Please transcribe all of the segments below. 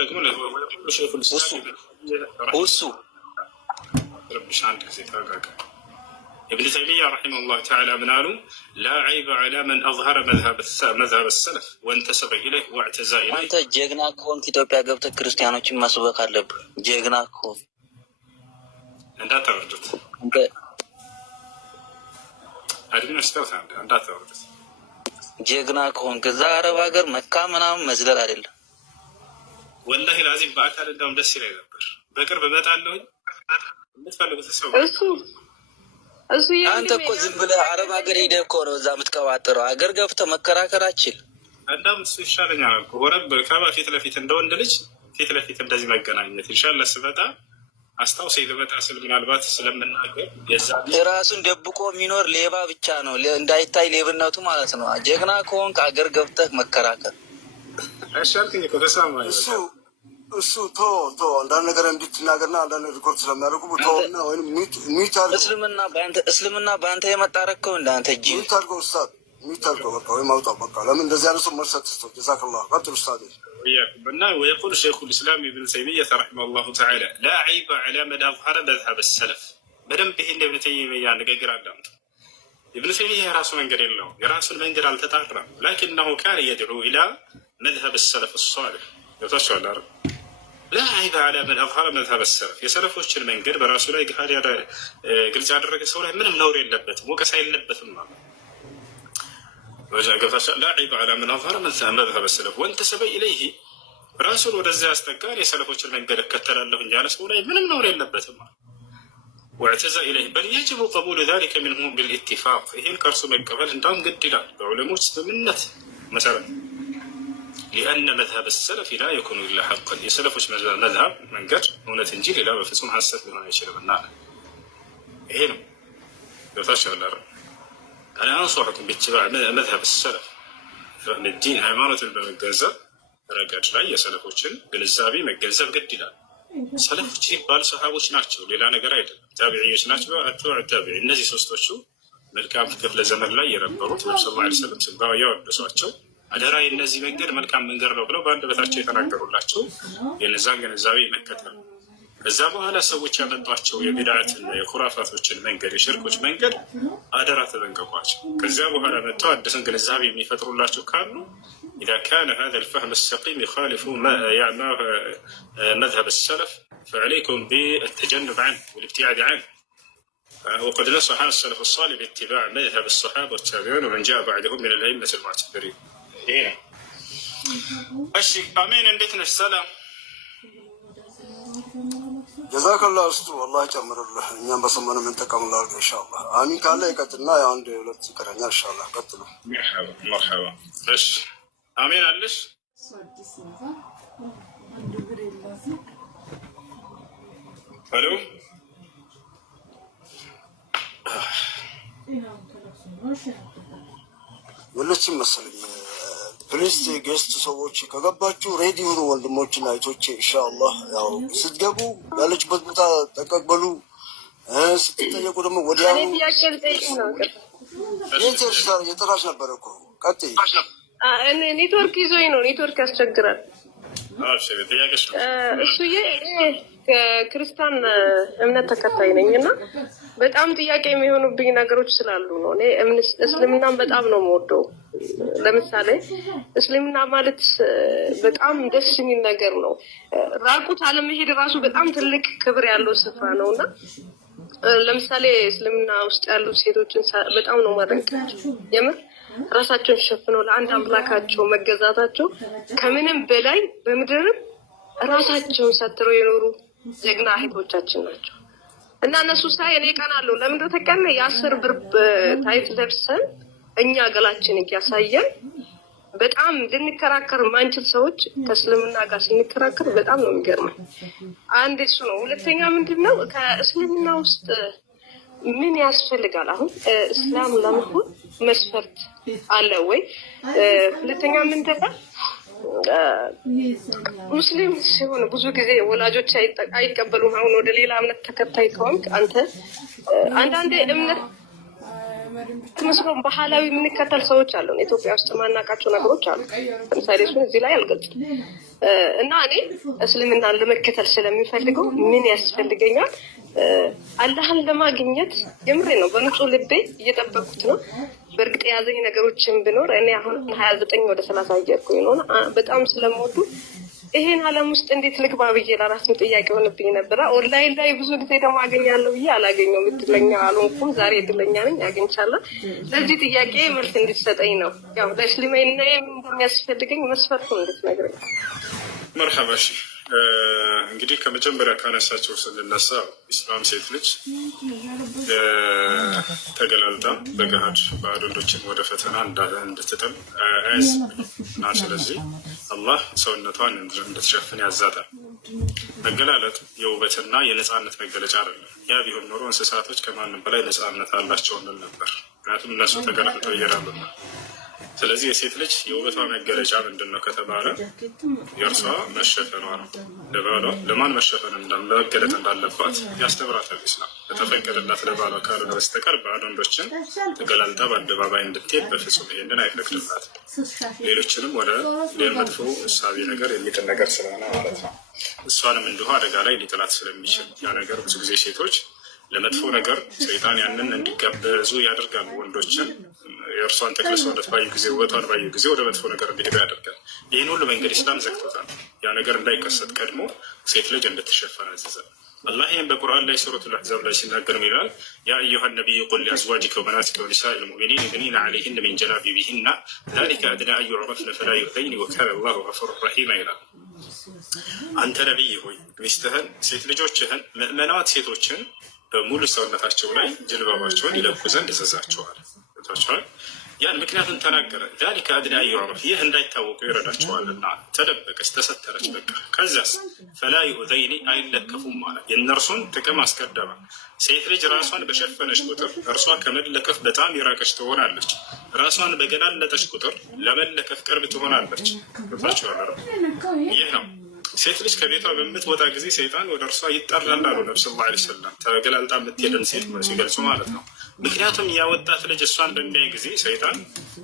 ደግሞ ለሸይኹ እሱ ربش عندك زي تاقاك ابن تيمية رحمه الله تعالى من قالوا لا عيب على من أظهر مذهب السلف وانتسب إليه واعتزى إليه. أنت جيغنا كون كتابة قبت كريستيانو كم مسبوق على جيغنا كون. أنت تردد. أنت. أدري نستوث أنت تردد. جيغنا كون كزار واجر مكة منام مزدل عليه. والله لازم بأكل الدم دسي لا يدبر. بكر بمت علوه. አንተ እኮ ዝም ብለህ አረብ ሀገር ሄደህ እኮ ነው እዛ የምትቀባጥረው። ሀገር ገብተህ መከራከር አችል። እንደውም እሱ ይሻለኛል እኮ ወረብ ከባ ፊት ለፊት እንደ ወንድ ልጅ ፊት ለፊት እንደዚህ መገናኘት ይሻላል። ስመጣ አስታውሰኝ ልመጣ ስል ምናልባት ስለምናገር ራሱን ደብቆ የሚኖር ሌባ ብቻ ነው እንዳይታይ ሌብነቱ ማለት ነው። ጀግና ከሆንክ ሀገር ገብተህ መከራከር አይሻልክኝ እኮ ተሰማኝ። እሱ ቶ አንዳንድ ነገር እንድትናገርና አንዳንድ ሪኮርድ ስለሚያደርጉ ቦታውና ወይም ሚት አድርገው እስልምና በአንተ የመጣረከው እንዳንተ እጅ ሚት አድርገው ኡስታዝ ሚት አድርገው በቃ ወይም አውጣው በቃ ለምን እንደዚህ ያለ ሰው መርሳት ተስተው ጀዛከላህ ቀጥሉ ኡስታዝ وياكم ويقول شيخ الإسلام ابن تيمية رحمه الله تعالى لا عيب على من أظهر مذهب السلف بدم به ابن تيمية نقدر عدم ابن تيمية راس من قريب له راس من قريب التطهر لكنه كان يدعو إلى مذهب السلف الصالح يتوشى الأرض لا عيب على من أظهر مذهب السلف يسلفوش المنقر براسو لا يقال يا قلت على الرجل سوله منهم نور يلبت مو كسائل يلبت النار وجاء لا عيب على من أظهر مذهب السلف وانتسب إليه راسو ورزا استقال يسلفوش المنقر كتر له جالس سوله منهم نور يلبت النار واعتزى إليه بل يجب قبول ذلك منهم بالاتفاق هي الكرسو من قبل عندهم قد لا بعلموش منت مثلا لأن مذهب السلف لا يكون إلا حقا يسلفش مذهب من قر هنا تنجيل لا بفسهم حسد من هنا يشرب النار هنا يتشعر الأرض أنا أنصحكم باتباع مذهب السلف فإن الدين عمارة بالمجازة رجع لا يسلفوشن بالزابي مجازة قد لا سلفوشي بال صحابوش ناتشو للا نقرأيد تابعيش ناتشو أتباع التابعين النزي سوستوشو ملكام في كفل زمن لا يربروت صلى الله عليه وسلم سبقا يورد سواتشو አደራ የነዚህ መንገድ መልካም መንገድ ነው ብለው በአንድ በታቸው የተናገሩላቸው የነዛን ግንዛቤ መከተል። ከዛ በኋላ ሰዎች ያመጧቸው የቢድዓትን የኹራፋቶችን መንገድ የሽርኮች መንገድ አደራ ተጠንቀቋቸው። ከዚያ በኋላ መጥተው አዲስን ግንዛቤ የሚፈጥሩላቸው ካሉ إذا كان هذا الفهم السقيم يخالف مذهب السلف فعليكم بالتجنب عنه والابتعاد عنه وقد نصح السلف الصالح باتباع مذهب الصحابة والتابعين ومن جاء بعدهم من الأئمة المعتبرين. هنا أشيك أمين بيتنا السلام جزاك الله أستاذ والله يجمر الله نعم بسمنا من تكمل الله إن شاء الله آمين كله يكترنا يا عند ولد سكرنا إن شاء الله قتلوا مرحبا مرحبا إيش آمين علش ألو ወለችም መሰለኝ ፕሊስ ጌስት ሰዎች ከገባችሁ ሬዲ ሁኑ ወንድሞችና እህቶቼ ኢንሻአላህ ያው ስትገቡ ያለችበት ቦታ ተቀበሉ ስትጠየቁ ደግሞ ወዲያው የጠራሽ ነበር እኮ ቀጥይ እኔ ኔትወርክ ይዞኝ ነው ኔትወርክ ያስቸግራል እሱዬ ክርስቲያን እምነት ተከታይ ነኝና በጣም ጥያቄ የሚሆኑብኝ ነገሮች ስላሉ ነው። እኔ እስልምናን በጣም ነው የምወደው። ለምሳሌ እስልምና ማለት በጣም ደስ የሚል ነገር ነው። ራቁት አለመሄድ ራሱ በጣም ትልቅ ክብር ያለው ስፍራ ነውና ለምሳሌ እስልምና ውስጥ ያሉ ሴቶችን በጣም ነው ማደንቃቸው። የምር ራሳቸውን ሸፍነው ለአንድ አምላካቸው መገዛታቸው ከምንም በላይ በምድርም ራሳቸውን ሰትረው የኖሩ ጀግና እህቶቻችን ናቸው። እና እነሱ ሳይ እኔ ቀናለሁ። ለምን ተቀለ የ10 ብር ታይት ለብሰን እኛ ገላችን እያሳየን በጣም ልንከራከር ማንችል ሰዎች ከእስልምና ጋር ስንከራከር በጣም ነው የሚገርመው። አንድ እሱ ነው። ሁለተኛ ምንድነው ከእስልምና ውስጥ ምን ያስፈልጋል? አሁን እስላም ለመሆን መስፈርት አለ ወይ? ሁለተኛ ምንድነው ሙስሊም ሲሆን ብዙ ጊዜ ወላጆች አይቀበሉም። አሁን ወደ ሌላ እምነት ተከታይ ከሆንክ አንተ አንዳንዴ እምነት መስሎም ባህላዊ የምንከተል ሰዎች አሉ። ኢትዮጵያ ውስጥ ማናቃቸው ነገሮች አሉ። ለምሳሌ እሱን እዚህ ላይ አልገልጽም እና እኔ እስልምናን ለመከተል ስለሚፈልገው ምን ያስፈልገኛል? አላህን ለማግኘት የምሬ ነው። በንጹህ ልቤ እየጠበቁት ነው። በእርግጥ የያዘኝ ነገሮችን ብኖር እኔ አሁን 29 ወደ 30 እየሄድኩኝ ነው። በጣም ስለምወዱ ይሄን ዓለም ውስጥ እንዴት ልግባ ብዬ ለራስም ጥያቄ ሆነብኝ ነበር። ኦንላይን ላይ ብዙ ጊዜ ደግሞ አገኛለሁ ብዬ አላገኘሁም። እድለኛ አልሆንኩም። ዛሬ እድለኛ ነኝ፣ አግኝቻለሁ። ለዚህ ጥያቄ መልስ እንድትሰጠኝ ነው። ያው ለእስልምና እንደሚያስፈልገኝ መስፈርቱ እንድትነግረኝ። መርሐባ። እሺ እንግዲህ ከመጀመሪያ ካነሳቸው ስንነሳ ኢስላም ሴት ልጅ ተገላልጣ በገሃድ ባዕድ ወንዶችን ወደ ፈተና እንድትጥል አያዝ እና ስለዚህ አላህ ሰውነቷን እንድትሸፍን ያዛታል። መገላለጥ የውበትና የነፃነት መገለጫ አይደለም። ያ ቢሆን ኖሮ እንስሳቶች ከማንም በላይ ነፃነት አላቸው እንል ነበር። ምክንያቱም እነሱ ተገላልጠው ይሄዳሉና። ስለዚህ የሴት ልጅ የውበቷ መገለጫ ምንድን ነው ከተባለ የእርሷ መሸፈኗ ነው። ለባሏ ለማን መሸፈን መገለጥ እንዳለባት ያስተምራታል ኢስላም። ለተፈቀደላት ለባሏ ካልሆነ በስተቀር ባዕድ ወንዶችን ተገላልጣ በአደባባይ እንድትሄድ በፍጹም ይሄንን አይፈቅድላትም። ሌሎችንም ወደ ሌላ መጥፎ እሳቤ ነገር የሚጥል ነገር ስለሆነ ማለት ነው። እሷንም እንዲሁ አደጋ ላይ ሊጥላት ስለሚችል ያ ነገር ብዙ ጊዜ ሴቶች ለመጥፎ ነገር ሰይጣን ያንን እንዲጋበዙ ያደርጋሉ። ወንዶችን የእርሷን ተክለ ሰውነት ባዩ ጊዜ፣ ውበቷን ባዩ ጊዜ ወደ መጥፎ ነገር እንዲሄዱ ያደርጋል። ይህን ሁሉ መንገድ ኢስላም ዘግቶታል። ያ ነገር እንዳይከሰት ቀድሞ ሴት ልጅ እንድትሸፈን አዘዘ። አላህ ይህም በቁርአን ላይ ሱረቱል አሕዛብ ላይ ሲናገር ይላል፣ ያ አዩሃ ነቢይ ቁል ሊአዝዋጅከ ወበናቲከ ወኒሳኢል ሙእሚኒን ዩድኒነ ዐለይሂነ ሚን ጀላቢቢሂነ ዛሊከ አድና አን ዩዕረፍነ ፈላ ዩእዘይነ ወካነ አላሁ ገፉረን ረሒማ ይላል። አንተ ነቢይ ሆይ ሚስትህን፣ ሴት ልጆችህን፣ ምእመናት ሴቶችን በሙሉ ሰውነታቸው ላይ ጅልባባቸውን ይለኩ ዘንድ እዘዛቸዋል። ታቸዋል ያን ምክንያቱም ተናገረ። ዛሊከ አድና አን ዩዕረፍ ይህ እንዳይታወቁ ይረዳቸዋልና። ተደበቀች፣ ተሰተረች፣ በቃ ከዚያስ ፈላ ዩእዘይኒ አይለከፉም ማለት የእነርሱን ጥቅም አስቀደመ። ሴት ልጅ ራሷን በሸፈነች ቁጥር እርሷ ከመለከፍ በጣም የራቀች ትሆናለች። ራሷን በገላለጠች ቁጥር ለመለከፍ ቅርብ ትሆናለች። ታቸዋል ይህ ነው። ሴት ልጅ ከቤቷ በምትወጣ ጊዜ ሰይጣን ወደ እርሷ ይጠራል አሉ ነብዩ ሰለላሁ ዐለይሂ ወሰለም። ተገላልጣ የምትሄድን ሴት ሲገልጹ ማለት ነው። ምክንያቱም ያወጣት ልጅ እሷን በሚያይ ጊዜ ሰይጣን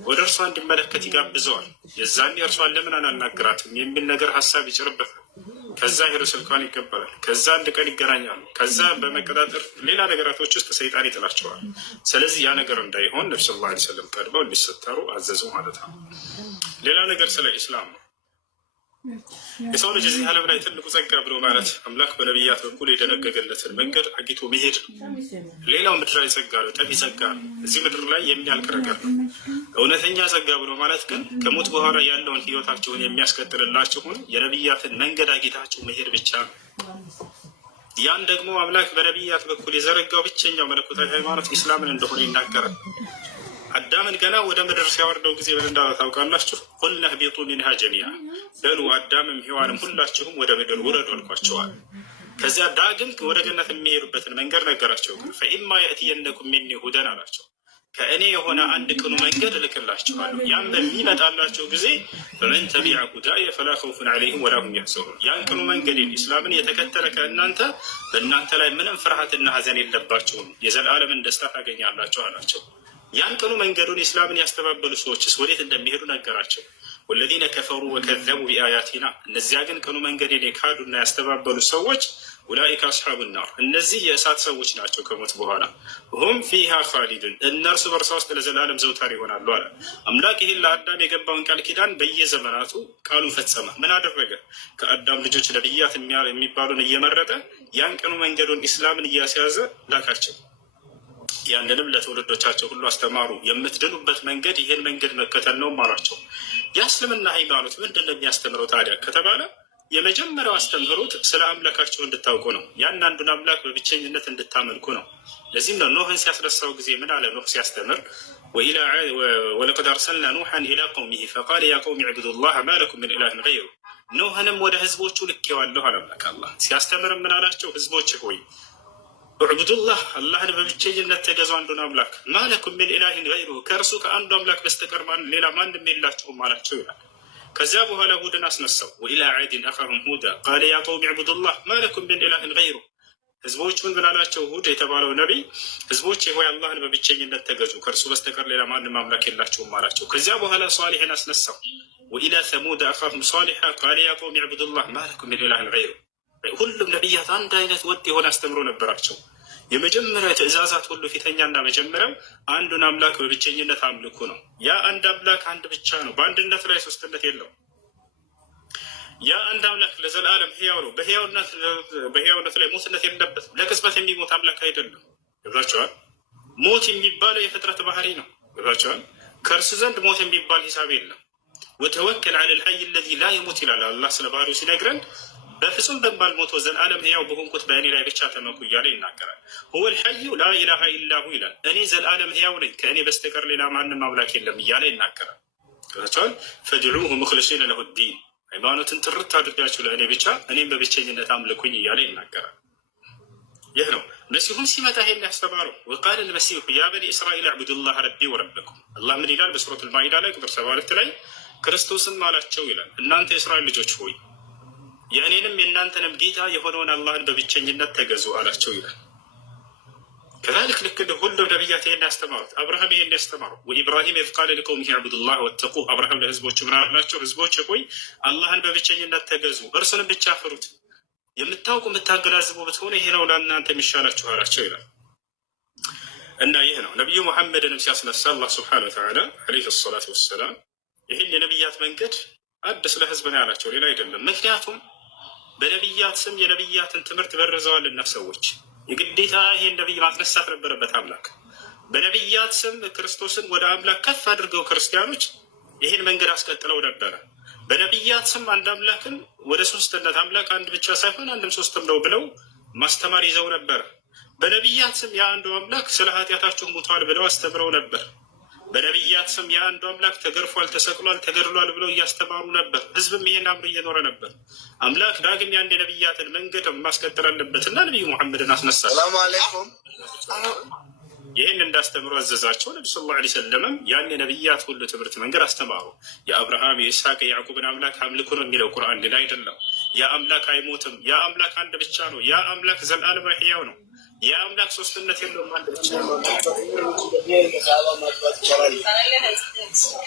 ወደ እርሷ እንዲመለከት ይጋብዘዋል። የዛኔ እርሷን ለምን አላናግራትም የሚል ነገር ሀሳብ ይጭርበታል። ከዛ ሄዶ ስልኳን ይቀበላል። ከዛ አንድ ቀን ይገናኛሉ። ከዛ በመቀጣጠር ሌላ ነገራቶች ውስጥ ሰይጣን ይጥላቸዋል። ስለዚህ ያ ነገር እንዳይሆን ነብዩ ሰለላሁ ዐለይሂ ወሰለም ቀድመው እንዲሰተሩ አዘዙ ማለት ነው። ሌላ ነገር ስለ ኢስላም ነው። የሰው ልጅ እዚህ ዓለም ላይ ትልቁ ጸጋ ብሎ ማለት አምላክ በነቢያት በኩል የደነገገለትን መንገድ አግኝቶ መሄድ ነው። ሌላው ምድራዊ ጸጋ ነው፣ ጠፊ ጸጋ ነው፣ እዚህ ምድር ላይ የሚያልቅ ነገር ነው። እውነተኛ ጸጋ ብሎ ማለት ግን ከሞት በኋላ ያለውን ህይወታቸውን የሚያስቀጥልላችሁን የነቢያትን መንገድ አግኝታችሁ መሄድ ብቻ ነው። ያን ደግሞ አምላክ በነቢያት በኩል የዘረጋው ብቸኛው መለኮታዊ ሃይማኖት ኢስላምን እንደሆነ ይናገራል። አዳምን ገና ወደ ምድር ሲያወርደው ጊዜ ምን እንዳለ ታውቃላችሁ? ቁልነ እህቢጡ ሚንሃ ጀሚዓ በሉ አዳምም ሔዋንም ሁላችሁም ወደ ምድር ውረዱ አልኳቸዋል። ከዚያ ዳግም ወደ ገነት የሚሄዱበትን መንገድ ነገራቸው። ግን ፈኢማ የእትየነኩም ሚኒ ሁደን አላቸው፣ ከእኔ የሆነ አንድ ቅኑ መንገድ እልክላችኋለሁ። ያም በሚመጣላቸው ጊዜ ፈመን ተቢዐ ሁዳየ ፈላ ኸውፉን ዐለይሂም ወላ ሁም የሕዘኑን ያን ቅኑ መንገዴን ኢስላምን የተከተለ ከእናንተ በእናንተ ላይ ምንም ፍርሃትና ሀዘን የለባቸውም፣ የዘላለምን ደስታ ታገኛላቸው አላቸው። ያን ቅኑ መንገዱን ኢስላምን ያስተባበሉ ሰዎችስ ወዴት እንደሚሄዱ ነገራቸው። ወለዚነ ከፈሩ ወከዘቡ ቢአያቲና እነዚያ ግን ቅኑ መንገዴን የካዱና ያስተባበሉ ሰዎች ኡላኢከ አስሓቡ ናር እነዚህ የእሳት ሰዎች ናቸው ከሞት በኋላ ሁም ፊሃ ኻሊዱን እነርሱ በእርሷ ውስጥ ለዘላለም ዘውታሪ ይሆናሉ አለ። አምላክ ይህን ለአዳም የገባውን ቃል ኪዳን በየዘመናቱ ቃሉ ፈጸመ። ምን አደረገ? ከአዳም ልጆች ነቢያት የሚባሉን እየመረጠ ያን ቅኑ መንገዱን ኢስላምን እያስያዘ ላካቸው። ያንንም ለትውልዶቻቸው ሁሉ አስተማሩ። የምትድኑበት መንገድ ይህን መንገድ መከተል ነው አሏቸው። የእስልምና ሃይማኖት ምንድን ነው የሚያስተምረው ታዲያ ከተባለ የመጀመሪያው አስተምህሮት ስለ አምላካቸው እንድታውቁ ነው። ያን አንዱን አምላክ በብቸኝነት እንድታመልኩ ነው። ለዚህም ነው ኖህን ሲያስረሳው ጊዜ ምን አለ? ኖህ ሲያስተምር ወለቀድ አርሰልና ኑሐን ኢላ ቀውሚሂ ፈቃለ ያ ቀውሚ ዕቡዱላህ ማ ለኩም ሚን ኢላሂን ገይሩህ ኖህንም ወደ ህዝቦቹ ልኬዋለሁ አለ አምላክ አላህ። ሲያስተምር ምን አላቸው? ህዝቦች ሆይ ዕቡዱላህ አላህን በብቸኝነት ተገዙ አንዱን አምላክ ማለኩም ሚን ኢላሂን ገይሩሁ ከእርሱ ከአንዱ አምላክ በስተቀር ሌላ ማንም የላቸውም አላቸው ይላል። ከዚያ በኋላ ሁድን አስነሳው። ወኢላ ዓድን አኻሁም ሁዳ ቃለ ያ ቀውሚ ዕቡዱላህ ማለኩም ሚን ኢላሂን ገይሩሁ ህዝቦቹን ብላላቸው ሁድ የተባለው ነቢይ ህዝቦች ሆይ አላህን በብቸኝነት ተገዙ፣ ከእርሱ በስተቀር ሌላ ማንም አምላክ የላቸውም አላቸው። ከዚያ በኋላ ሷሊሕን አስነሳው። ወኢላ ሰሙድ አኻሁም ሷሊሓ ቃለ ያ ቀውም ዕቡዱላህ ማ ለኩም ሚን ኢላሂን ገይሩ። ሁሉም ነቢያት አንድ አይነት ወጥ የሆነ አስተምሮ ነበራቸው። የመጀመሪያ ትእዛዛት ሁሉ ፊተኛና መጀመሪያው አንዱን አምላክ በብቸኝነት አምልኩ ነው። ያ አንድ አምላክ አንድ ብቻ ነው። በአንድነት ላይ ሶስትነት የለው። ያ አንድ አምላክ ለዘላለም ህያው ነው። በህያውነት ላይ ሞትነት የለበትም። ለቅጽበት የሚሞት አምላክ አይደለም። ገብታችኋል? ሞት የሚባለው የፍጥረት ባህሪ ነው። ገብታችኋል? ከእርሱ ዘንድ ሞት የሚባል ሂሳብ የለም። ወተወከል ዐለል ሐይ አለዚ ላ የሙት ይላል አላህ ስለ ባህሪው ሲነግረን፣ በፍጹም በማልሞተው ዘላለም ህያው በሆንኩት በእኔ ላይ ብቻ ተመኩ እያለ ይናገራል። ሁወል ሐዩ ላ ኢላሃ ኢላሁ ይላል። እኔ ዘላለም ህያው ነኝ፣ ከእኔ በስተቀር ሌላ ማንም አምላክ የለም እያለ ይናገራል። ገብታችኋል? ፈድዑሁ ሙኽሊሲነ ለሁ ዲን፣ ሃይማኖትን ጥርት አድርጋችሁ ለእኔ ብቻ እኔም በብቸኝነት አምልኩኝ እያለ ይናገራል። ይህ ነው መሲሁም ሲመጣ ይሄን ያስተማረው። ወቃለ ልመሲሁ ያ በኒ እስራኤል አዕቡዱላህ ረቢ ወረበኩም። አላህ ምን ይላል በሱረቱል ማኢዳ ላይ ቁጥር 72 ላይ ክርስቶስም አላቸው ይላል፣ እናንተ የእስራኤል ልጆች ሆይ የእኔንም የእናንተንም ጌታ የሆነውን አላህን በብቸኝነት ተገዙ አላቸው ይላል። ከዛልክ ልክ እንደ ሁሉም ነቢያት ይሄን ያስተማሩት። አብርሃም ይሄን ያስተማረው ወኢብራሂም ኢዝ ቃለ ሊቀውሚሂ ዕቡዱላህ ወተቁ። አብርሃም ለህዝቦቹ ምን አላቸው? ህዝቦች ሆይ አላህን በብቸኝነት ተገዙ፣ እርሱንም ብቻ ፍሩት፣ የምታውቁ የምታገላዝቡ ብትሆኑ ይሄ ነው ለእናንተ የሚሻላችሁ አላቸው ይላል። እና ይህ ነው ነቢዩ ሙሐመድንም ሲያስነሳ አላህ ስብሐነሁ ወተዓላ ዐለይሂ ሰላቱ ወሰላም ይህን የነቢያት መንገድ አዲስ ለህዝብ ነው ያላቸው፣ ሌላ አይደለም። ምክንያቱም በነቢያት ስም የነቢያትን ትምህርት በርዘዋልና ሰዎች የግዴታ ይሄን ነቢይ ማስነሳት ነበረበት አምላክ። በነቢያት ስም ክርስቶስን ወደ አምላክ ከፍ አድርገው ክርስቲያኖች ይህን መንገድ አስቀጥለው ነበረ። በነቢያት ስም አንድ አምላክን ወደ ሶስትነት አምላክ አንድ ብቻ ሳይሆን አንድም ሶስትም ነው ብለው ማስተማር ይዘው ነበር። በነቢያት ስም የአንዱ አምላክ ስለ ኃጢአታችሁ ሙቷል ብለው አስተምረው ነበር። በነቢያት ስም የአንዱ አምላክ ተገርፏል፣ ተሰቅሏል፣ ተገድሏል ብለው እያስተማሩ ነበር። ህዝብም ይሄን አምሮ እየኖረ ነበር። አምላክ ዳግም የአንድ የነቢያትን መንገድ ማስቀጠል አለበት እና ነቢዩ ሙሐመድን አስነሳ። ሰላሙ አለይኩም ይህን እንዳስተምሩ አዘዛቸው። ነቢ ስ ላ ሰለምም ያን የነቢያት ሁሉ ትምህርት መንገድ አስተማሩ። የአብርሃም የኢስሐቅ የያዕቁብን አምላክ አምልኩ ነው የሚለው ቁርአን፣ ሌላ አይደለም። ያ አምላክ አይሞትም። ያ አምላክ አንድ ብቻ ነው። ያ አምላክ ዘላለም ሕያው ነው። ያ አምላክ ሶስትነት የለውም፣ አንድ ብቻ ነው።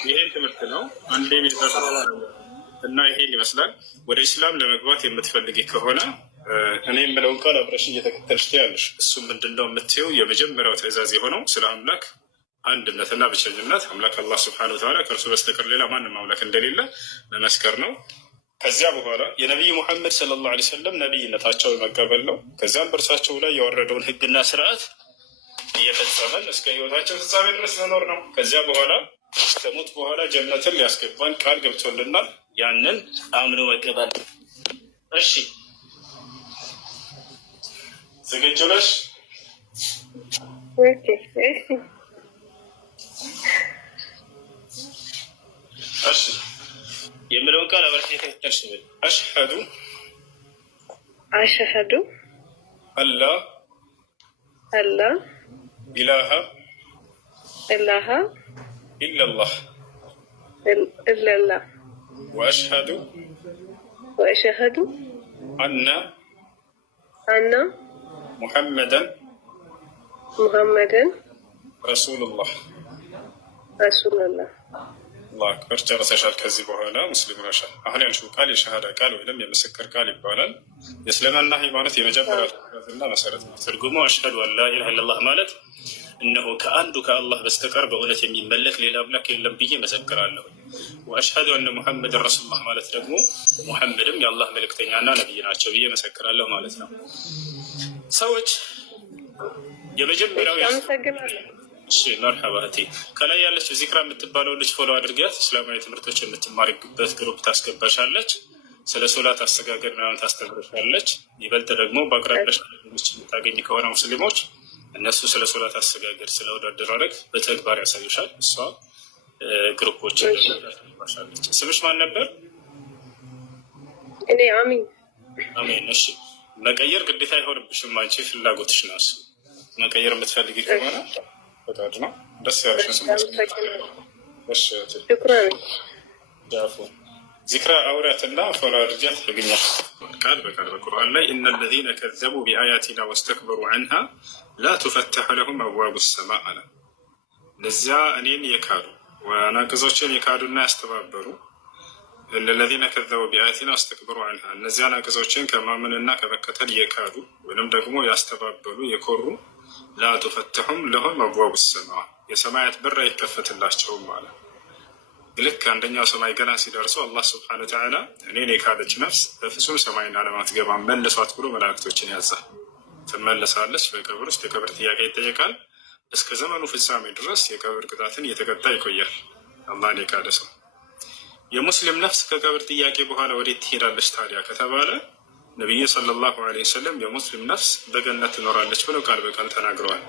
ይሄን ትምህርት ነው አንዴ እና ይሄን ይመስላል። ወደ ኢስላም ለመግባት የምትፈልጊ ከሆነ እኔ የምለውን ቃል አብረሽ እየተከተልሽ ትያለሽ። እሱም ምንድነው የምትይው? የመጀመሪያው ትእዛዝ የሆነው ስለ አምላክ አንድነትና ብቸኝነት፣ አምላክ አላህ ስብሐነሁ ወተዓላ ከእርሱ በስተቀር ሌላ ማንም አምላክ እንደሌለ መመስከር ነው። ከዚያ በኋላ የነቢዩ ሙሐመድ ሰለላሁ ዐለይሂ ወሰለም ነቢይነታቸው መቀበል ነው። ከዚያም በእርሳቸው ላይ የወረደውን ህግና ስርዓት እየፈጸመን እስከ ህይወታቸው ፍጻሜ ድረስ መኖር ነው። ከዚያ በኋላ ከሞት በኋላ ጀነትን ሊያስገባን ቃል ገብቶልናል። ያንን አምኖ መቀበል። እሺ ዝግጁ ነሽ? እሺ የምለውን ቃል አበርሽ የተከተልሽ ብል አሽሀዱ አላ ኢላሃ ኢለላህ ወአሽሀዱ አና ሙሐመደን ረሱሉላህ። አላሁ አክበር። ጨርሰሻል። ከዚህ በኋላ ሙስሊም ነሻል። አሁን ያልሽው ቃል የሸሃዳ ቃል ወይም የምስክር ቃል ይባላል። የእስልምና ሃይማኖት የመጀመሪያ እና መሰረት ነው። ትርጉሙ አሽሀዱ አን ላ ኢላሃ ኢለላህ ማለት እነሆ ከአንዱ ከአላህ በስተቀር በእውነት የሚመለክ ሌላ አምላክ የለም ብዬ መሰክራለሁ። ወአሽሀዱ አነ ሙሐመድን ረሱሉላህ ማለት ደግሞ ሙሐመድም የአላህ መልእክተኛና ነቢይ ናቸው ብዬ መሰክራለሁ ማለት ነው። ሰዎች የመጀመሪያው መርሐባ እህቴ፣ ከላይ ያለች ዚክራ የምትባለው ልጅ ፎሎ አድርጊያት። እስላማዊ ትምህርቶች የምትማሪበት ግሩፕ ታስገባሻለች። ስለ ሶላት አሰጋገድ ምናምን ታስተምርሻለች። ይበልጥ ደግሞ በአቅራቢያሽ የምታገኝ ከሆነ ሙስሊሞች እነሱ ስለ ሶላት አሰጋገድ፣ ስለ ወደ አደራረግ በተግባር ያሳዩሻል። እሷ ግሩፖች ታስገባሻለች። ስምሽ ማን ነበር? እኔ አሚን። አሚን። እሺ መቀየር ግዴታ አይሆንብሽም። አንቺ ፍላጎትሽ ነው። እሱ መቀየር የምትፈልጊ ከሆነ ፈቃድ ነው። ደስ ያለሽ ስም ጃፉ ዚክራ አውሪያትና ፎሎ አድርጊያት ያገኛል። ቃል በቃል በቁርአን ላይ እነ ለዚነ ከዘቡ ቢአያቲና ወስተክበሩ ዐንሃ ላ ቱፈተሑ ለሁም አብዋቡ ሰማ አለ። እነዚያ እኔን የካዱ ናቅዞችን የካዱና ያስተባበሩ እነ ለዚነ ከዘቡ ቢአያቲና ወስተክበሩ ዐንሃ እነዚያ ናቅዞችን ከማመንና ከመከተል የካዱ ወይም ደግሞ ያስተባበሉ የኮሩ ላ ቱፈተሑም ለሁም አብዋቡ ሰማ የሰማያት በር አይከፈትላቸውም አለ። ልክ አንደኛው ሰማይ ገና ሲደርሱ አላህ ስብሐነ ወተዓላ እኔን የካደች ነፍስ በፍጹም ሰማይን ዓለም አትገባም መልሷት ብሎ መላእክቶችን ያዛል። ትመለሳለች። በቀብር ውስጥ የቀብር ጥያቄ ይጠየቃል። እስከ ዘመኑ ፍጻሜ ድረስ የቀብር ቅጣትን እየተቀጣ ይቆያል። አላህን የካደ ሰው የሙስሊም ነፍስ ከቀብር ጥያቄ በኋላ ወዴት ትሄዳለች ታዲያ ከተባለ ነቢዩ ሰለላሁ ዐለይሂ ወሰለም የሙስሊም ነፍስ በገነት ትኖራለች ብለው ቃል በቃል ተናግረዋል።